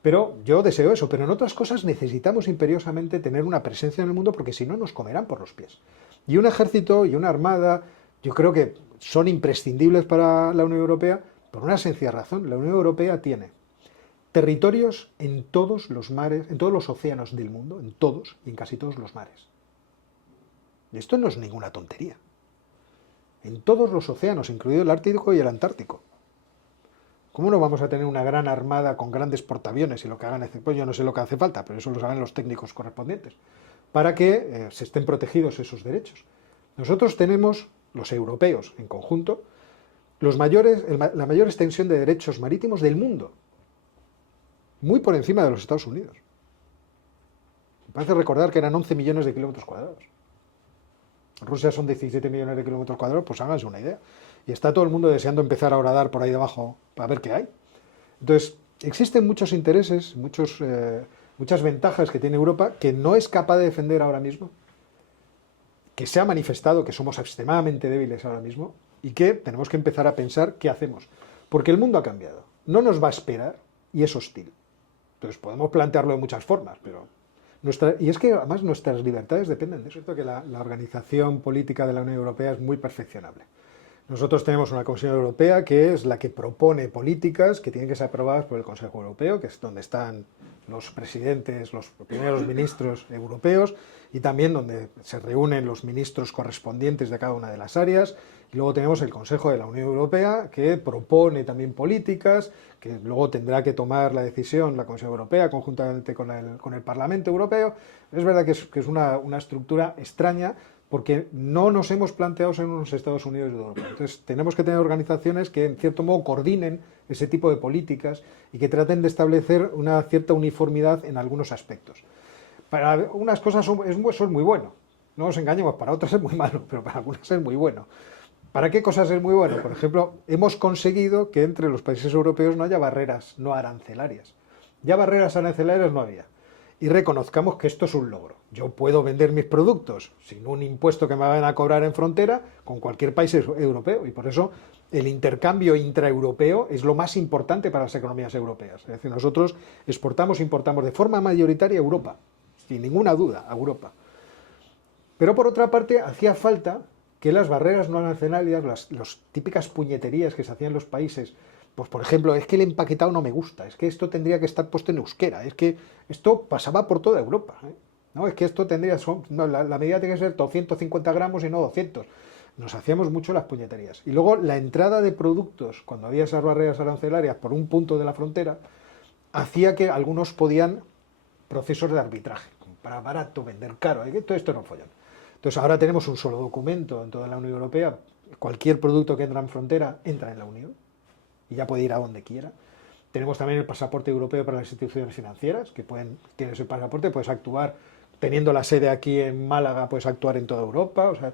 pero yo deseo eso. Pero en otras cosas necesitamos imperiosamente tener una presencia en el mundo porque si no nos comerán por los pies. Y un ejército y una armada, yo creo que son imprescindibles para la Unión Europea por una sencilla razón. La Unión Europea tiene territorios en todos los mares, en todos los océanos del mundo, en todos y en casi todos los mares. Y esto no es ninguna tontería. En todos los océanos, incluido el Ártico y el Antártico. ¿Cómo no vamos a tener una gran armada con grandes portaaviones y lo que hagan? Pues yo no sé lo que hace falta, pero eso lo saben los técnicos correspondientes, para que se estén protegidos esos derechos. Nosotros tenemos, los europeos en conjunto, la mayor extensión de derechos marítimos del mundo, muy por encima de los Estados Unidos. Me parece recordar que eran 11 millones de kilómetros cuadrados. Rusia son 17 millones de kilómetros cuadrados, pues háganse una idea. Y está todo el mundo deseando empezar a horadar por ahí debajo para ver qué hay. Entonces, existen muchos intereses, muchas ventajas que tiene Europa que no es capaz de defender ahora mismo, que se ha manifestado que somos extremadamente débiles ahora mismo y que tenemos que empezar a pensar qué hacemos. Porque el mundo ha cambiado, no nos va a esperar y es hostil. Entonces, podemos plantearlo de muchas formas, pero... y es que además nuestras libertades dependen de eso. Es cierto que la organización política de la Unión Europea es muy perfeccionable. Nosotros tenemos una Comisión Europea que es la que propone políticas que tienen que ser aprobadas por el Consejo Europeo, que es donde están los presidentes, los primeros ministros europeos, y también donde se reúnen los ministros correspondientes de cada una de las áreas. Y luego tenemos el Consejo de la Unión Europea, que propone también políticas, que luego tendrá que tomar la decisión la Comisión Europea conjuntamente con el Parlamento Europeo. Es verdad que es una estructura extraña, porque no nos hemos planteado ser unos Estados Unidos de Europa. Entonces tenemos que tener organizaciones que en cierto modo coordinen ese tipo de políticas y que traten de establecer una cierta uniformidad en algunos aspectos. Para unas cosas eso es muy bueno, no nos engañemos, para otras es muy malo, pero para algunas es muy bueno. ¿Para qué cosas es muy bueno? Por ejemplo, hemos conseguido que entre los países europeos no haya barreras no arancelarias. Ya barreras arancelarias no había. Y reconozcamos que esto es un logro. Yo puedo vender mis productos sin un impuesto que me vayan a cobrar en frontera con cualquier país europeo, y por eso el intercambio intraeuropeo es lo más importante para las economías europeas. Es decir, nosotros exportamos e importamos de forma mayoritaria a Europa, sin ninguna duda, a Europa. Pero por otra parte, hacía falta que las barreras no arancelarias, las típicas puñeterías que se hacían en los países, pues por ejemplo, es que el empaquetado no me gusta, es que esto tendría que estar puesto en euskera, es que esto pasaba por toda Europa, ¿eh? No, es que esto tendría, la medida tiene que ser 250 gramos y no 200. Nos hacíamos mucho las puñeterías. Y luego la entrada de productos, cuando había esas barreras arancelarias por un punto de la frontera, hacía que algunos podían procesos de arbitraje, comprar barato, vender caro, todo esto no follan. Entonces ahora tenemos un solo documento en toda la Unión Europea, cualquier producto que entra en frontera entra en la Unión, y ya puede ir a donde quiera. Tenemos también el pasaporte europeo para las instituciones financieras, que tienes el pasaporte, puedes actuar, teniendo la sede aquí en Málaga, puedes actuar en toda Europa. O sea,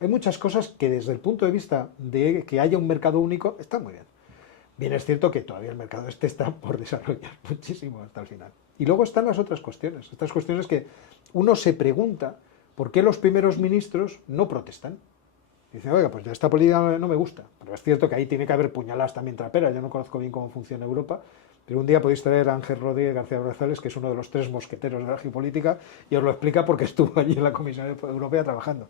hay muchas cosas que desde el punto de vista de que haya un mercado único, están muy bien. Bien, es cierto que todavía el mercado está por desarrollar muchísimo hasta el final. Y luego están las otras cuestiones, estas cuestiones que uno se pregunta por qué los primeros ministros no protestan. Dice, oiga, pues esta política no me gusta. Pero es cierto que ahí tiene que haber puñaladas también traperas. Yo no conozco bien cómo funciona Europa, pero un día podéis traer a Ángel Rodríguez García Brazales, que es uno de los 3 mosqueteros de la geopolítica, y os lo explica porque estuvo allí en la Comisión Europea trabajando.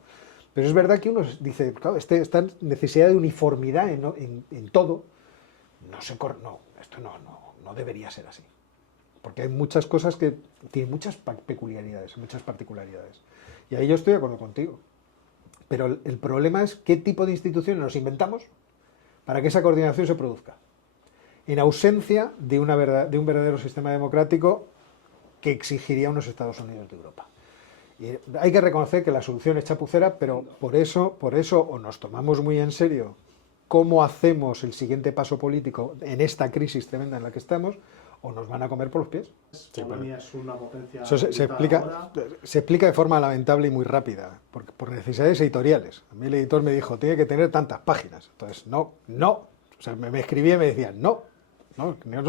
Pero es verdad que uno dice, claro, esta necesidad de uniformidad en todo, esto no debería ser así. Porque hay muchas cosas que tienen muchas peculiaridades, muchas particularidades. Y ahí yo estoy de acuerdo contigo. Pero el problema es qué tipo de instituciones nos inventamos para que esa coordinación se produzca, en ausencia de un verdadero sistema democrático que exigiría unos Estados Unidos de Europa. Y hay que reconocer que la solución es chapucera, pero por eso o nos tomamos muy en serio cómo hacemos el siguiente paso político en esta crisis tremenda en la que estamos, o nos van a comer por los pies. Polonia es una potencia. Eso se explica de forma lamentable y muy rápida, por necesidades editoriales. A mí el editor me dijo, tiene que tener tantas páginas. Entonces, no. O sea, me escribía y me decía, no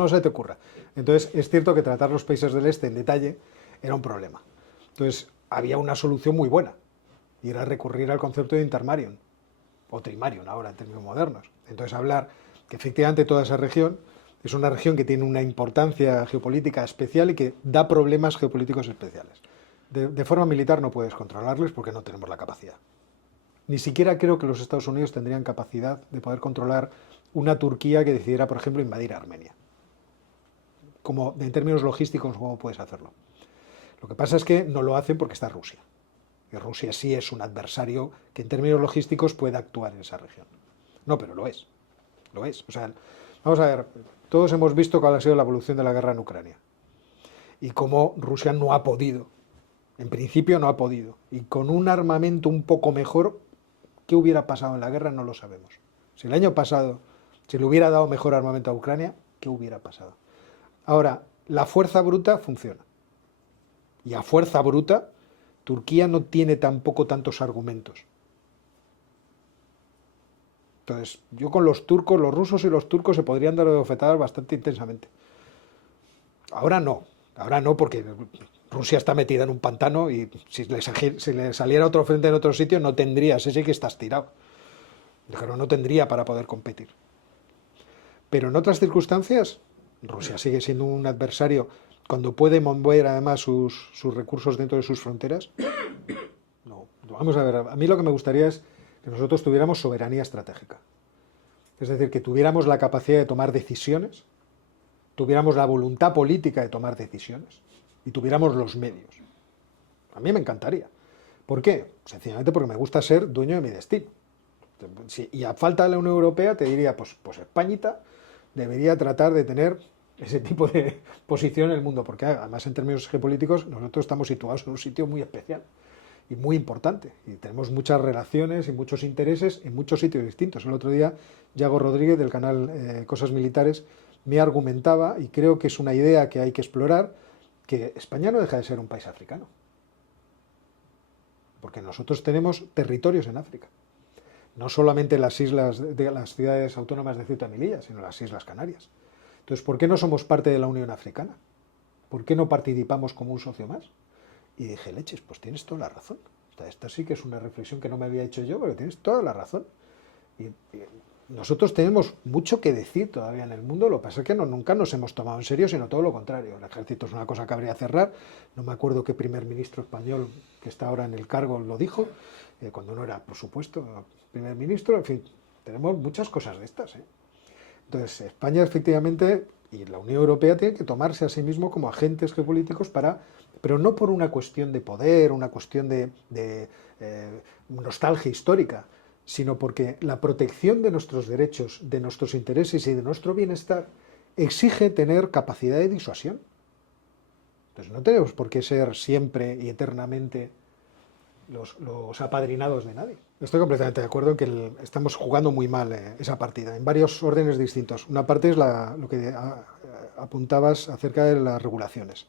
se te ocurra. Entonces, es cierto que tratar los países del este en detalle era un problema. Entonces, había una solución muy buena, y era recurrir al concepto de intermarium, o trimarium ahora en términos modernos. Entonces, hablar que efectivamente toda esa región es una región que tiene una importancia geopolítica especial y que da problemas geopolíticos especiales. De forma militar no puedes controlarles porque no tenemos la capacidad. Ni siquiera creo que los Estados Unidos tendrían capacidad de poder controlar una Turquía que decidiera, por ejemplo, invadir a Armenia. Como en términos logísticos, ¿cómo puedes hacerlo? Lo que pasa es que no lo hacen porque está Rusia. Y Rusia sí es un adversario que en términos logísticos puede actuar en esa región. No, pero lo es. Lo es. O sea, vamos a ver, todos hemos visto cuál ha sido la evolución de la guerra en Ucrania. Y cómo Rusia no ha podido. En principio no ha podido. Y con un armamento un poco mejor, ¿qué hubiera pasado en la guerra? No lo sabemos. Si el año pasado se le hubiera dado mejor armamento a Ucrania, ¿qué hubiera pasado? Ahora, la fuerza bruta funciona. Y a fuerza bruta, Turquía no tiene tampoco tantos argumentos. Entonces, yo con los turcos, los rusos y los turcos se podrían dar de bofetadas bastante intensamente. Ahora no porque Rusia está metida en un pantano y si le saliera otro frente en otro sitio no tendría, ese sí que estás tirado. Pero no tendría para poder competir. Pero en otras circunstancias, Rusia sigue siendo un adversario cuando puede mover además sus recursos dentro de sus fronteras. No, vamos a ver, a mí lo que me gustaría es que nosotros tuviéramos soberanía estratégica. Es decir, que tuviéramos la capacidad de tomar decisiones, tuviéramos la voluntad política de tomar decisiones y tuviéramos los medios. A mí me encantaría. ¿Por qué? Sencillamente porque me gusta ser dueño de mi destino. Y a falta de la Unión Europea te diría, pues Españita debería tratar de tener ese tipo de posición en el mundo, porque además en términos geopolíticos nosotros estamos situados en un sitio muy especial y muy importante, y tenemos muchas relaciones y muchos intereses en muchos sitios distintos. El otro día, Yago Rodríguez, del canal Cosas Militares, me argumentaba, y creo que es una idea que hay que explorar, que España no deja de ser un país africano, porque nosotros tenemos territorios en África, no solamente las islas de las ciudades autónomas de Ceuta y Melilla, sino las Islas Canarias. Entonces, ¿por qué no somos parte de la Unión Africana? ¿Por qué no participamos como un socio más? Y dije, leches, pues tienes toda la razón. Esta sí que es una reflexión que no me había hecho yo, pero tienes toda la razón. Y nosotros tenemos mucho que decir todavía en el mundo, lo que pasa es que nunca nos hemos tomado en serio, sino todo lo contrario. El ejército es una cosa que habría que cerrar. No me acuerdo qué primer ministro español que está ahora en el cargo lo dijo, cuando no era, por supuesto, primer ministro. En fin, tenemos muchas cosas de estas, ¿eh? Entonces, España efectivamente y la Unión Europea tienen que tomarse a sí mismo como agentes geopolíticos pero no por una cuestión de poder, una cuestión de nostalgia histórica, sino porque la protección de nuestros derechos, de nuestros intereses y de nuestro bienestar exige tener capacidad de disuasión. Entonces no tenemos por qué ser siempre y eternamente los apadrinados de nadie. Estoy completamente de acuerdo en que estamos jugando muy mal esa partida, en varios órdenes distintos. Una parte es lo que apuntabas acerca de las regulaciones,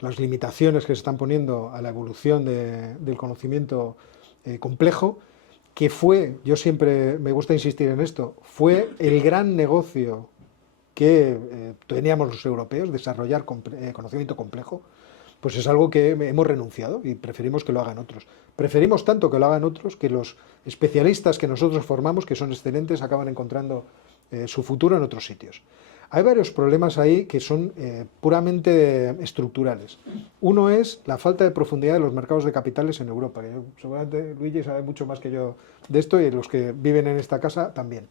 las limitaciones que se están poniendo a la evolución del conocimiento complejo, que fue, yo siempre me gusta insistir en esto, fue el gran negocio que teníamos los europeos, desarrollar conocimiento complejo. Pues es algo que hemos renunciado y preferimos que lo hagan otros. Preferimos tanto que lo hagan otros que los especialistas que nosotros formamos, que son excelentes, acaban encontrando su futuro en otros sitios. Hay varios problemas ahí que son puramente estructurales. Uno es la falta de profundidad de los mercados de capitales en Europa. Que seguramente Luigi sabe mucho más que yo de esto y los que viven en esta casa también.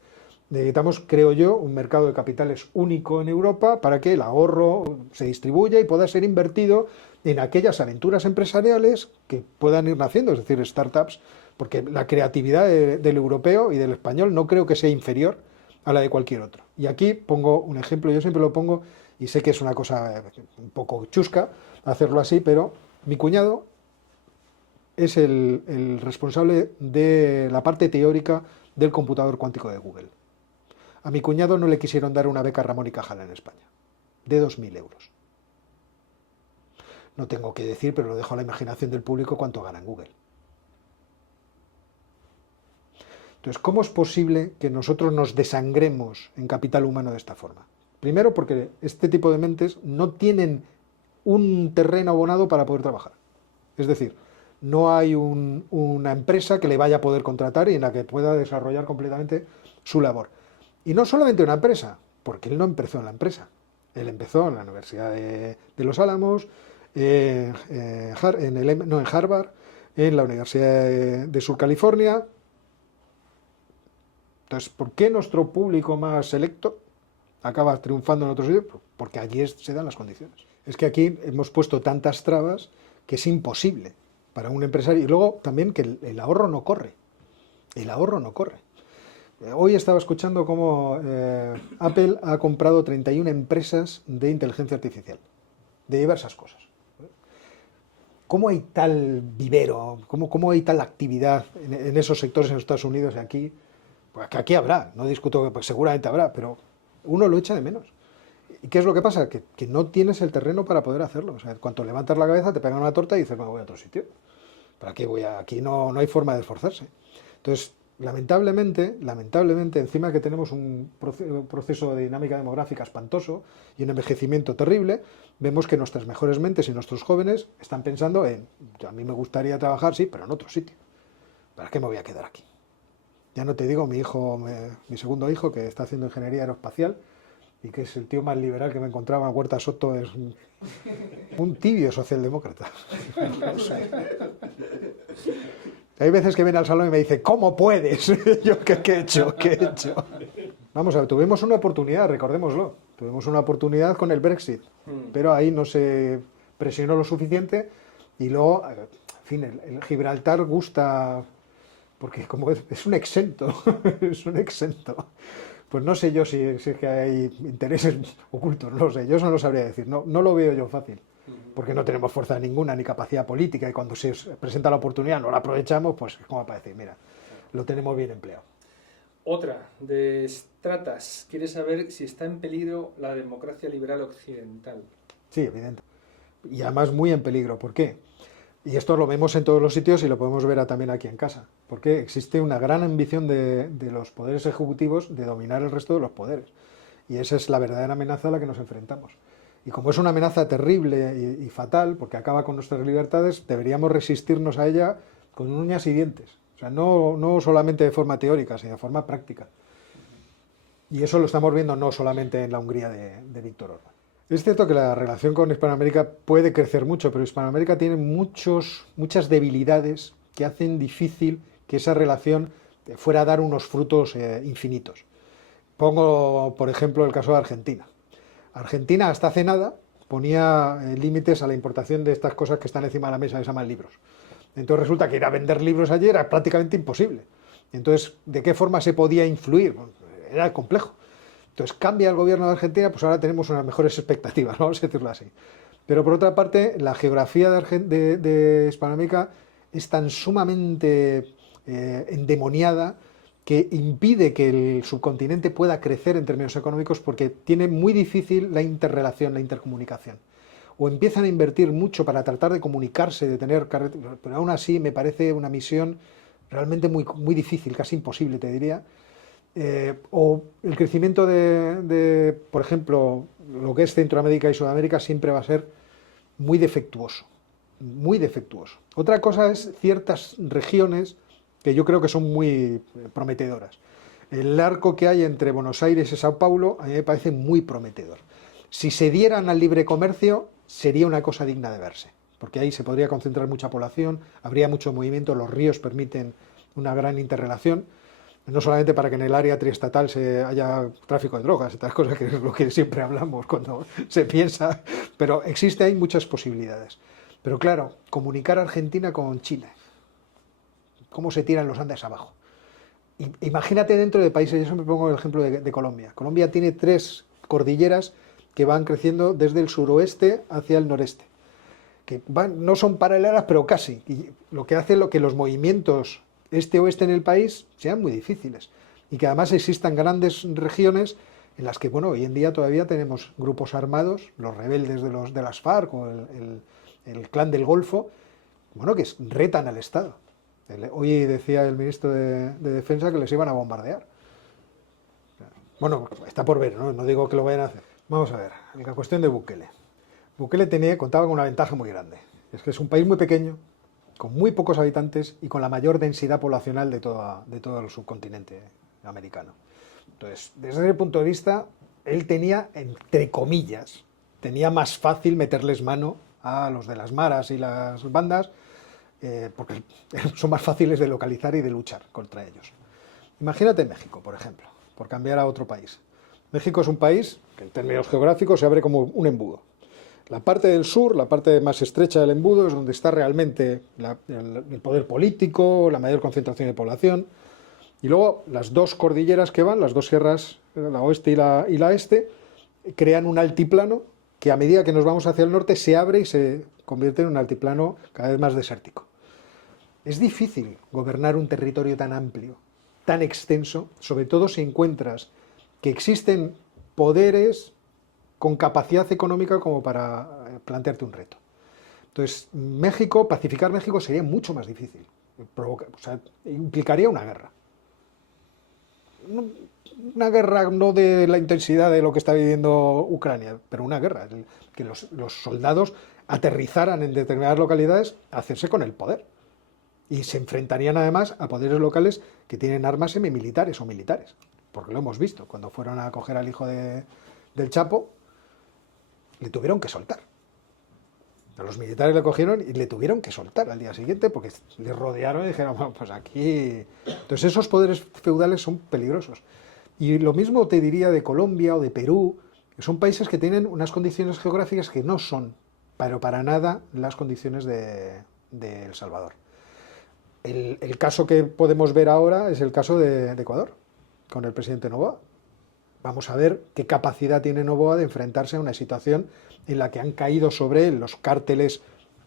Necesitamos, creo yo, un mercado de capitales único en Europa para que el ahorro se distribuya y pueda ser invertido en aquellas aventuras empresariales que puedan ir naciendo, es decir, startups, porque la creatividad del europeo y del español no creo que sea inferior a la de cualquier otro. Y aquí pongo un ejemplo, yo siempre lo pongo, y sé que es una cosa un poco chusca hacerlo así, pero mi cuñado es el responsable de la parte teórica del computador cuántico de Google. A mi cuñado no le quisieron dar una beca Ramón y Cajal en España, de 2.000 euros. No tengo que decir, pero lo dejo a la imaginación del público, cuánto gana en Google. Entonces, ¿cómo es posible que nosotros nos desangremos en capital humano de esta forma? Primero, porque este tipo de mentes no tienen un terreno abonado para poder trabajar. Es decir, no hay una empresa que le vaya a poder contratar y en la que pueda desarrollar completamente su labor. Y no solamente una empresa, porque él no empezó en la empresa. Él empezó en la Universidad de Los Álamos, en Harvard, en la Universidad de Sur California. Entonces, ¿por qué nuestro público más selecto acaba triunfando en otros sitios? Porque allí se dan las condiciones. Es que aquí hemos puesto tantas trabas que es imposible para un empresario. Y luego también que el ahorro no corre. El ahorro no corre. Hoy estaba escuchando cómo Apple ha comprado 31 empresas de inteligencia artificial, de diversas cosas. ¿Cómo hay tal vivero? ¿Cómo hay tal actividad en esos sectores en Estados Unidos y aquí? Pues que aquí habrá, no discuto que pues seguramente habrá, pero uno lo echa de menos. ¿Y qué es lo que pasa? Que no tienes el terreno para poder hacerlo. O sea, cuando levantas la cabeza te pegan una torta y dices, bueno, voy a otro sitio. ¿Para qué voy aquí no hay forma de esforzarse. Entonces, lamentablemente, encima que tenemos un proceso de dinámica demográfica espantoso y un envejecimiento terrible, vemos que nuestras mejores mentes y nuestros jóvenes están pensando en, a mí me gustaría trabajar, sí, pero en otro sitio. ¿Para qué me voy a quedar aquí? Ya no te digo, mi segundo hijo, que está haciendo ingeniería aeroespacial y que es el tío más liberal que me encontraba en Huerta Soto, es un tibio socialdemócrata. Hay veces que viene al salón y me dice, ¿cómo puedes? Yo, ¿qué he hecho? Vamos a ver, tuvimos una oportunidad, recordémoslo. Tuvimos una oportunidad con el Brexit, pero ahí no se presionó lo suficiente y luego, en fin, el Gibraltar gusta, porque como es un exento, es un exento. Pues no sé yo si es que hay intereses ocultos, no lo sé, yo eso no lo sabría decir, no lo veo yo fácil. Porque no tenemos fuerza ninguna ni capacidad política y cuando se presenta la oportunidad no la aprovechamos, pues es como para decir, mira, lo tenemos bien empleado. Otra, de Stratas, quiere saber si está en peligro la democracia liberal occidental. Sí, evidente. Y además muy en peligro. ¿Por qué? Y esto lo vemos en todos los sitios y lo podemos ver también aquí en casa. Porque existe una gran ambición de los poderes ejecutivos de dominar el resto de los poderes. Y esa es la verdadera amenaza a la que nos enfrentamos. Y como es una amenaza terrible y fatal, porque acaba con nuestras libertades, deberíamos resistirnos a ella con uñas y dientes. O sea, no solamente de forma teórica, sino de forma práctica. Y eso lo estamos viendo no solamente en la Hungría de Víctor Orbán. Es cierto que la relación con Hispanoamérica puede crecer mucho, pero Hispanoamérica tiene muchas debilidades que hacen difícil que esa relación fuera a dar unos frutos infinitos. Pongo, por ejemplo, el caso de Argentina. Argentina hasta hace nada ponía límites a la importación de estas cosas que están encima de la mesa, que se llaman libros. Entonces resulta que ir a vender libros allí era prácticamente imposible. Entonces, ¿de qué forma se podía influir? Era complejo. Entonces cambia el gobierno de Argentina, pues ahora tenemos unas mejores expectativas, vamos a decirlo así. Pero por otra parte, la geografía de Hispanoamérica es tan sumamente endemoniada que impide que el subcontinente pueda crecer en términos económicos porque tiene muy difícil la interrelación, la intercomunicación. O empiezan a invertir mucho para tratar de comunicarse, de tener carreteras, pero aún así me parece una misión realmente muy difícil, casi imposible, te diría. O el crecimiento por ejemplo, lo que es Centroamérica y Sudamérica siempre va a ser muy defectuoso, muy defectuoso. Otra cosa es ciertas regiones que yo creo que son muy prometedoras. El arco que hay entre Buenos Aires y Sao Paulo a mí me parece muy prometedor. Si se dieran al libre comercio, sería una cosa digna de verse, porque ahí se podría concentrar mucha población, habría mucho movimiento, los ríos permiten una gran interrelación, no solamente para que en el área triestatal haya tráfico de drogas, estas cosas que es lo que siempre hablamos cuando se piensa, pero hay muchas posibilidades. Pero claro, comunicar Argentina con Chile, cómo se tiran los Andes abajo. Imagínate dentro de países, yo siempre pongo el ejemplo de Colombia. Colombia tiene 3 cordilleras que van creciendo desde el suroeste hacia el noreste, que no son paralelas, pero casi. Y lo que hace que los movimientos este-oeste en el país sean muy difíciles. y que además existan grandes regiones en las que, bueno, hoy en día todavía tenemos grupos armados, los rebeldes de las FARC o el clan del Golfo, bueno, que retan al Estado. Hoy decía el ministro de Defensa que les iban a bombardear. Bueno, está por ver, ¿no? No digo que lo vayan a hacer. Vamos a ver, la cuestión de Bukele. Bukele contaba con una ventaja muy grande. Es que es un país muy pequeño, con muy pocos habitantes y con la mayor densidad poblacional de todo el subcontinente americano. Entonces, desde ese punto de vista, él tenía, entre comillas, tenía más fácil meterles mano a los de las maras y las bandas, porque son más fáciles de localizar y de luchar contra ellos. Imagínate México, por ejemplo, por cambiar a otro país. México es un país que en términos geográficos se abre como un embudo. La parte del sur, la parte más estrecha del embudo, es donde está realmente el poder político, la mayor concentración de población. Y luego las dos cordilleras que van, las dos sierras, la oeste y la este, crean un altiplano que a medida que nos vamos hacia el norte se abre y se convierte en un altiplano cada vez más desértico. Es difícil gobernar un territorio tan amplio, tan extenso, sobre todo si encuentras que existen poderes con capacidad económica como para plantearte un reto. Entonces, pacificar México sería mucho más difícil. Implicaría una guerra. Una guerra no de la intensidad de lo que está viviendo Ucrania, pero una guerra, que los soldados aterrizaran en determinadas localidades a hacerse con el poder. Y se enfrentarían además a poderes locales que tienen armas semimilitares o militares, porque lo hemos visto, cuando fueron a coger al hijo del Chapo, le tuvieron que soltar. A los militares le cogieron y le tuvieron que soltar al día siguiente porque le rodearon y dijeron, bueno, pues aquí... Entonces esos poderes feudales son peligrosos. Y lo mismo te diría de Colombia o de Perú, que son países que tienen unas condiciones geográficas que no son, pero para nada, las condiciones de El Salvador. El caso que podemos ver ahora es el caso de Ecuador, con el presidente Noboa. Vamos a ver qué capacidad tiene Noboa de enfrentarse a una situación en la que han caído sobre él los cárteles,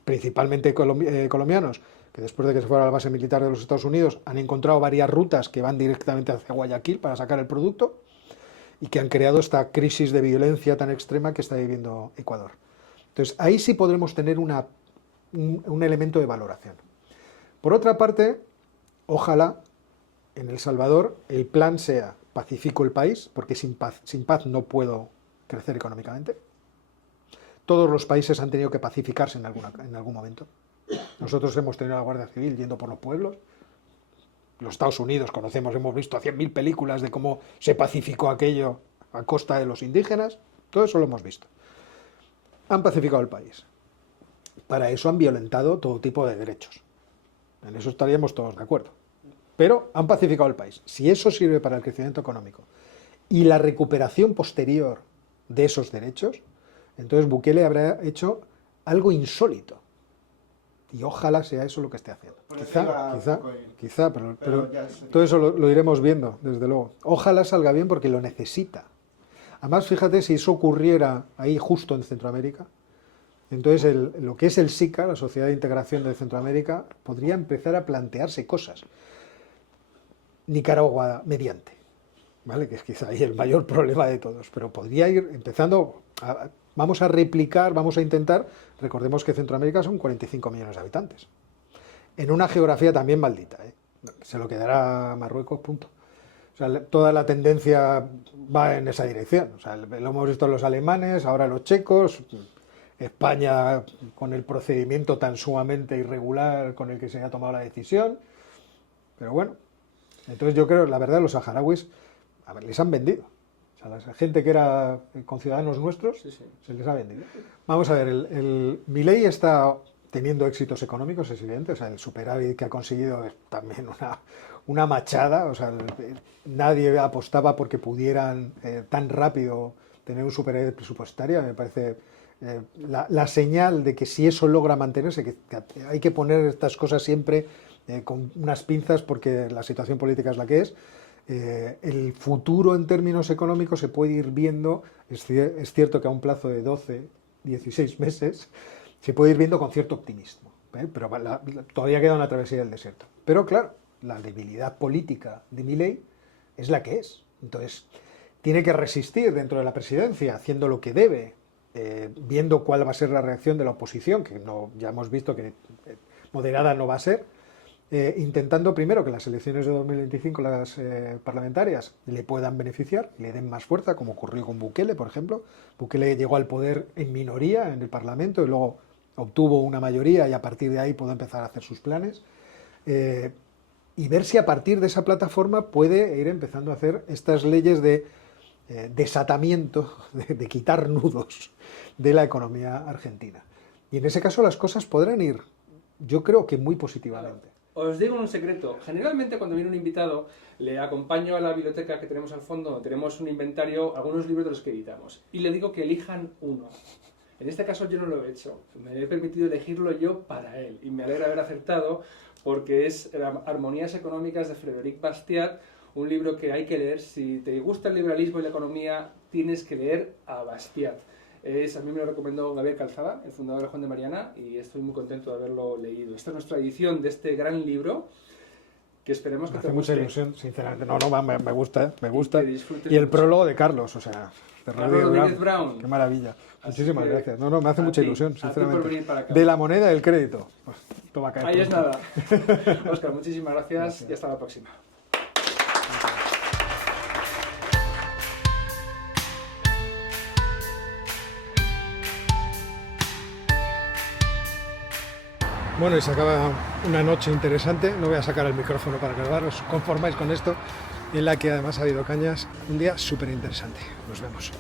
principalmente colombianos, que después de que se fuera a la base militar de los Estados Unidos han encontrado varias rutas que van directamente hacia Guayaquil para sacar el producto y que han creado esta crisis de violencia tan extrema que está viviendo Ecuador. Entonces, ahí sí podremos tener un elemento de valoración. Por otra parte, ojalá en El Salvador el plan sea pacifico el país, porque sin paz no puedo crecer económicamente. Todos los países han tenido que pacificarse en algún momento. Nosotros hemos tenido a la Guardia Civil yendo por los pueblos. Los Estados Unidos hemos visto 100.000 películas de cómo se pacificó aquello a costa de los indígenas. Todo eso lo hemos visto. Han pacificado el país. Para eso han violentado todo tipo de derechos. En eso estaríamos todos de acuerdo. Pero han pacificado el país. Si eso sirve para el crecimiento económico y la recuperación posterior de esos derechos, entonces Bukele habrá hecho algo insólito. Y ojalá sea eso lo que esté haciendo. Quizá, pero todo eso lo iremos viendo, desde luego. Ojalá salga bien porque lo necesita. Además, fíjate, si eso ocurriera ahí justo en Centroamérica, entonces lo que es el SICA, la Sociedad de Integración de Centroamérica, podría empezar a plantearse cosas. Nicaragua mediante, ¿vale? Que es quizá ahí el mayor problema de todos, pero podría ir empezando, vamos a replicar, vamos a intentar, recordemos que Centroamérica son 45 millones de habitantes, en una geografía también maldita, ¿eh? Se lo quedará Marruecos, punto. O sea, toda la tendencia va en esa dirección, o sea, lo hemos visto en los alemanes, ahora los checos, España con el procedimiento tan sumamente irregular con el que se ha tomado la decisión, pero bueno. Entonces yo creo, la verdad, los saharauis les han vendido. O sea, la gente que era conciudadanos nuestros, sí. Se les ha vendido. Vamos a ver, Milei está teniendo éxitos económicos, es evidente. O sea, el superávit que ha conseguido es también una machada. O sea, nadie apostaba porque pudieran tan rápido tener un superávit presupuestario. Me parece la señal de que si eso logra mantenerse, que hay que poner estas cosas siempre con unas pinzas porque la situación política es la que es. El futuro en términos económicos se puede ir viendo, es cierto que a un plazo de 12, 16 meses, se puede ir viendo con cierto optimismo, pero todavía queda una travesía del desierto. Pero claro, la debilidad política de Milei es la que es. Entonces, tiene que resistir dentro de la presidencia, haciendo lo que debe, viendo cuál va a ser la reacción de la oposición, que no, ya hemos visto que moderada no va a ser, intentando primero que las elecciones de 2025, las parlamentarias, le puedan beneficiar, le den más fuerza, como ocurrió con Bukele, por ejemplo. Bukele llegó al poder en minoría en el Parlamento y luego obtuvo una mayoría y a partir de ahí pudo empezar a hacer sus planes. Y ver si a partir de esa plataforma puede ir empezando a hacer estas leyes de desatamiento, de quitar nudos de la economía argentina. Y en ese caso las cosas podrán ir, yo creo que muy positivamente. Os digo un secreto, generalmente cuando viene un invitado le acompaño a la biblioteca que tenemos al fondo, donde tenemos un inventario, algunos libros de los que editamos, y le digo que elijan uno. En este caso yo no lo he hecho, me he permitido elegirlo yo para él, y me alegra haber acertado, porque es Armonías Económicas de Frédéric Bastiat, un libro que hay que leer. Si te gusta el liberalismo y la economía, tienes que leer a Bastiat. A mí me lo recomendó Gabriel Calzada, el fundador de Juan de Mariana, y estoy muy contento de haberlo leído. Esta es nuestra edición de este gran libro, que esperemos que te guste. Me hace mucha ilusión, sinceramente. Me gusta. Y el mucho. prólogo de Carlos, o sea, de Rodríguez Brown. Qué maravilla. Muchísimas gracias. Me hace mucha ilusión, sinceramente. Por venir para acá. De la moneda del crédito. Pues, toma acá. Ahí es nada. Óscar, muchísimas gracias y hasta la próxima. Bueno, y se acaba una noche interesante. No voy a sacar el micrófono para grabar, os conformáis con esto, en la que además ha habido cañas. Un día súper interesante. Nos vemos.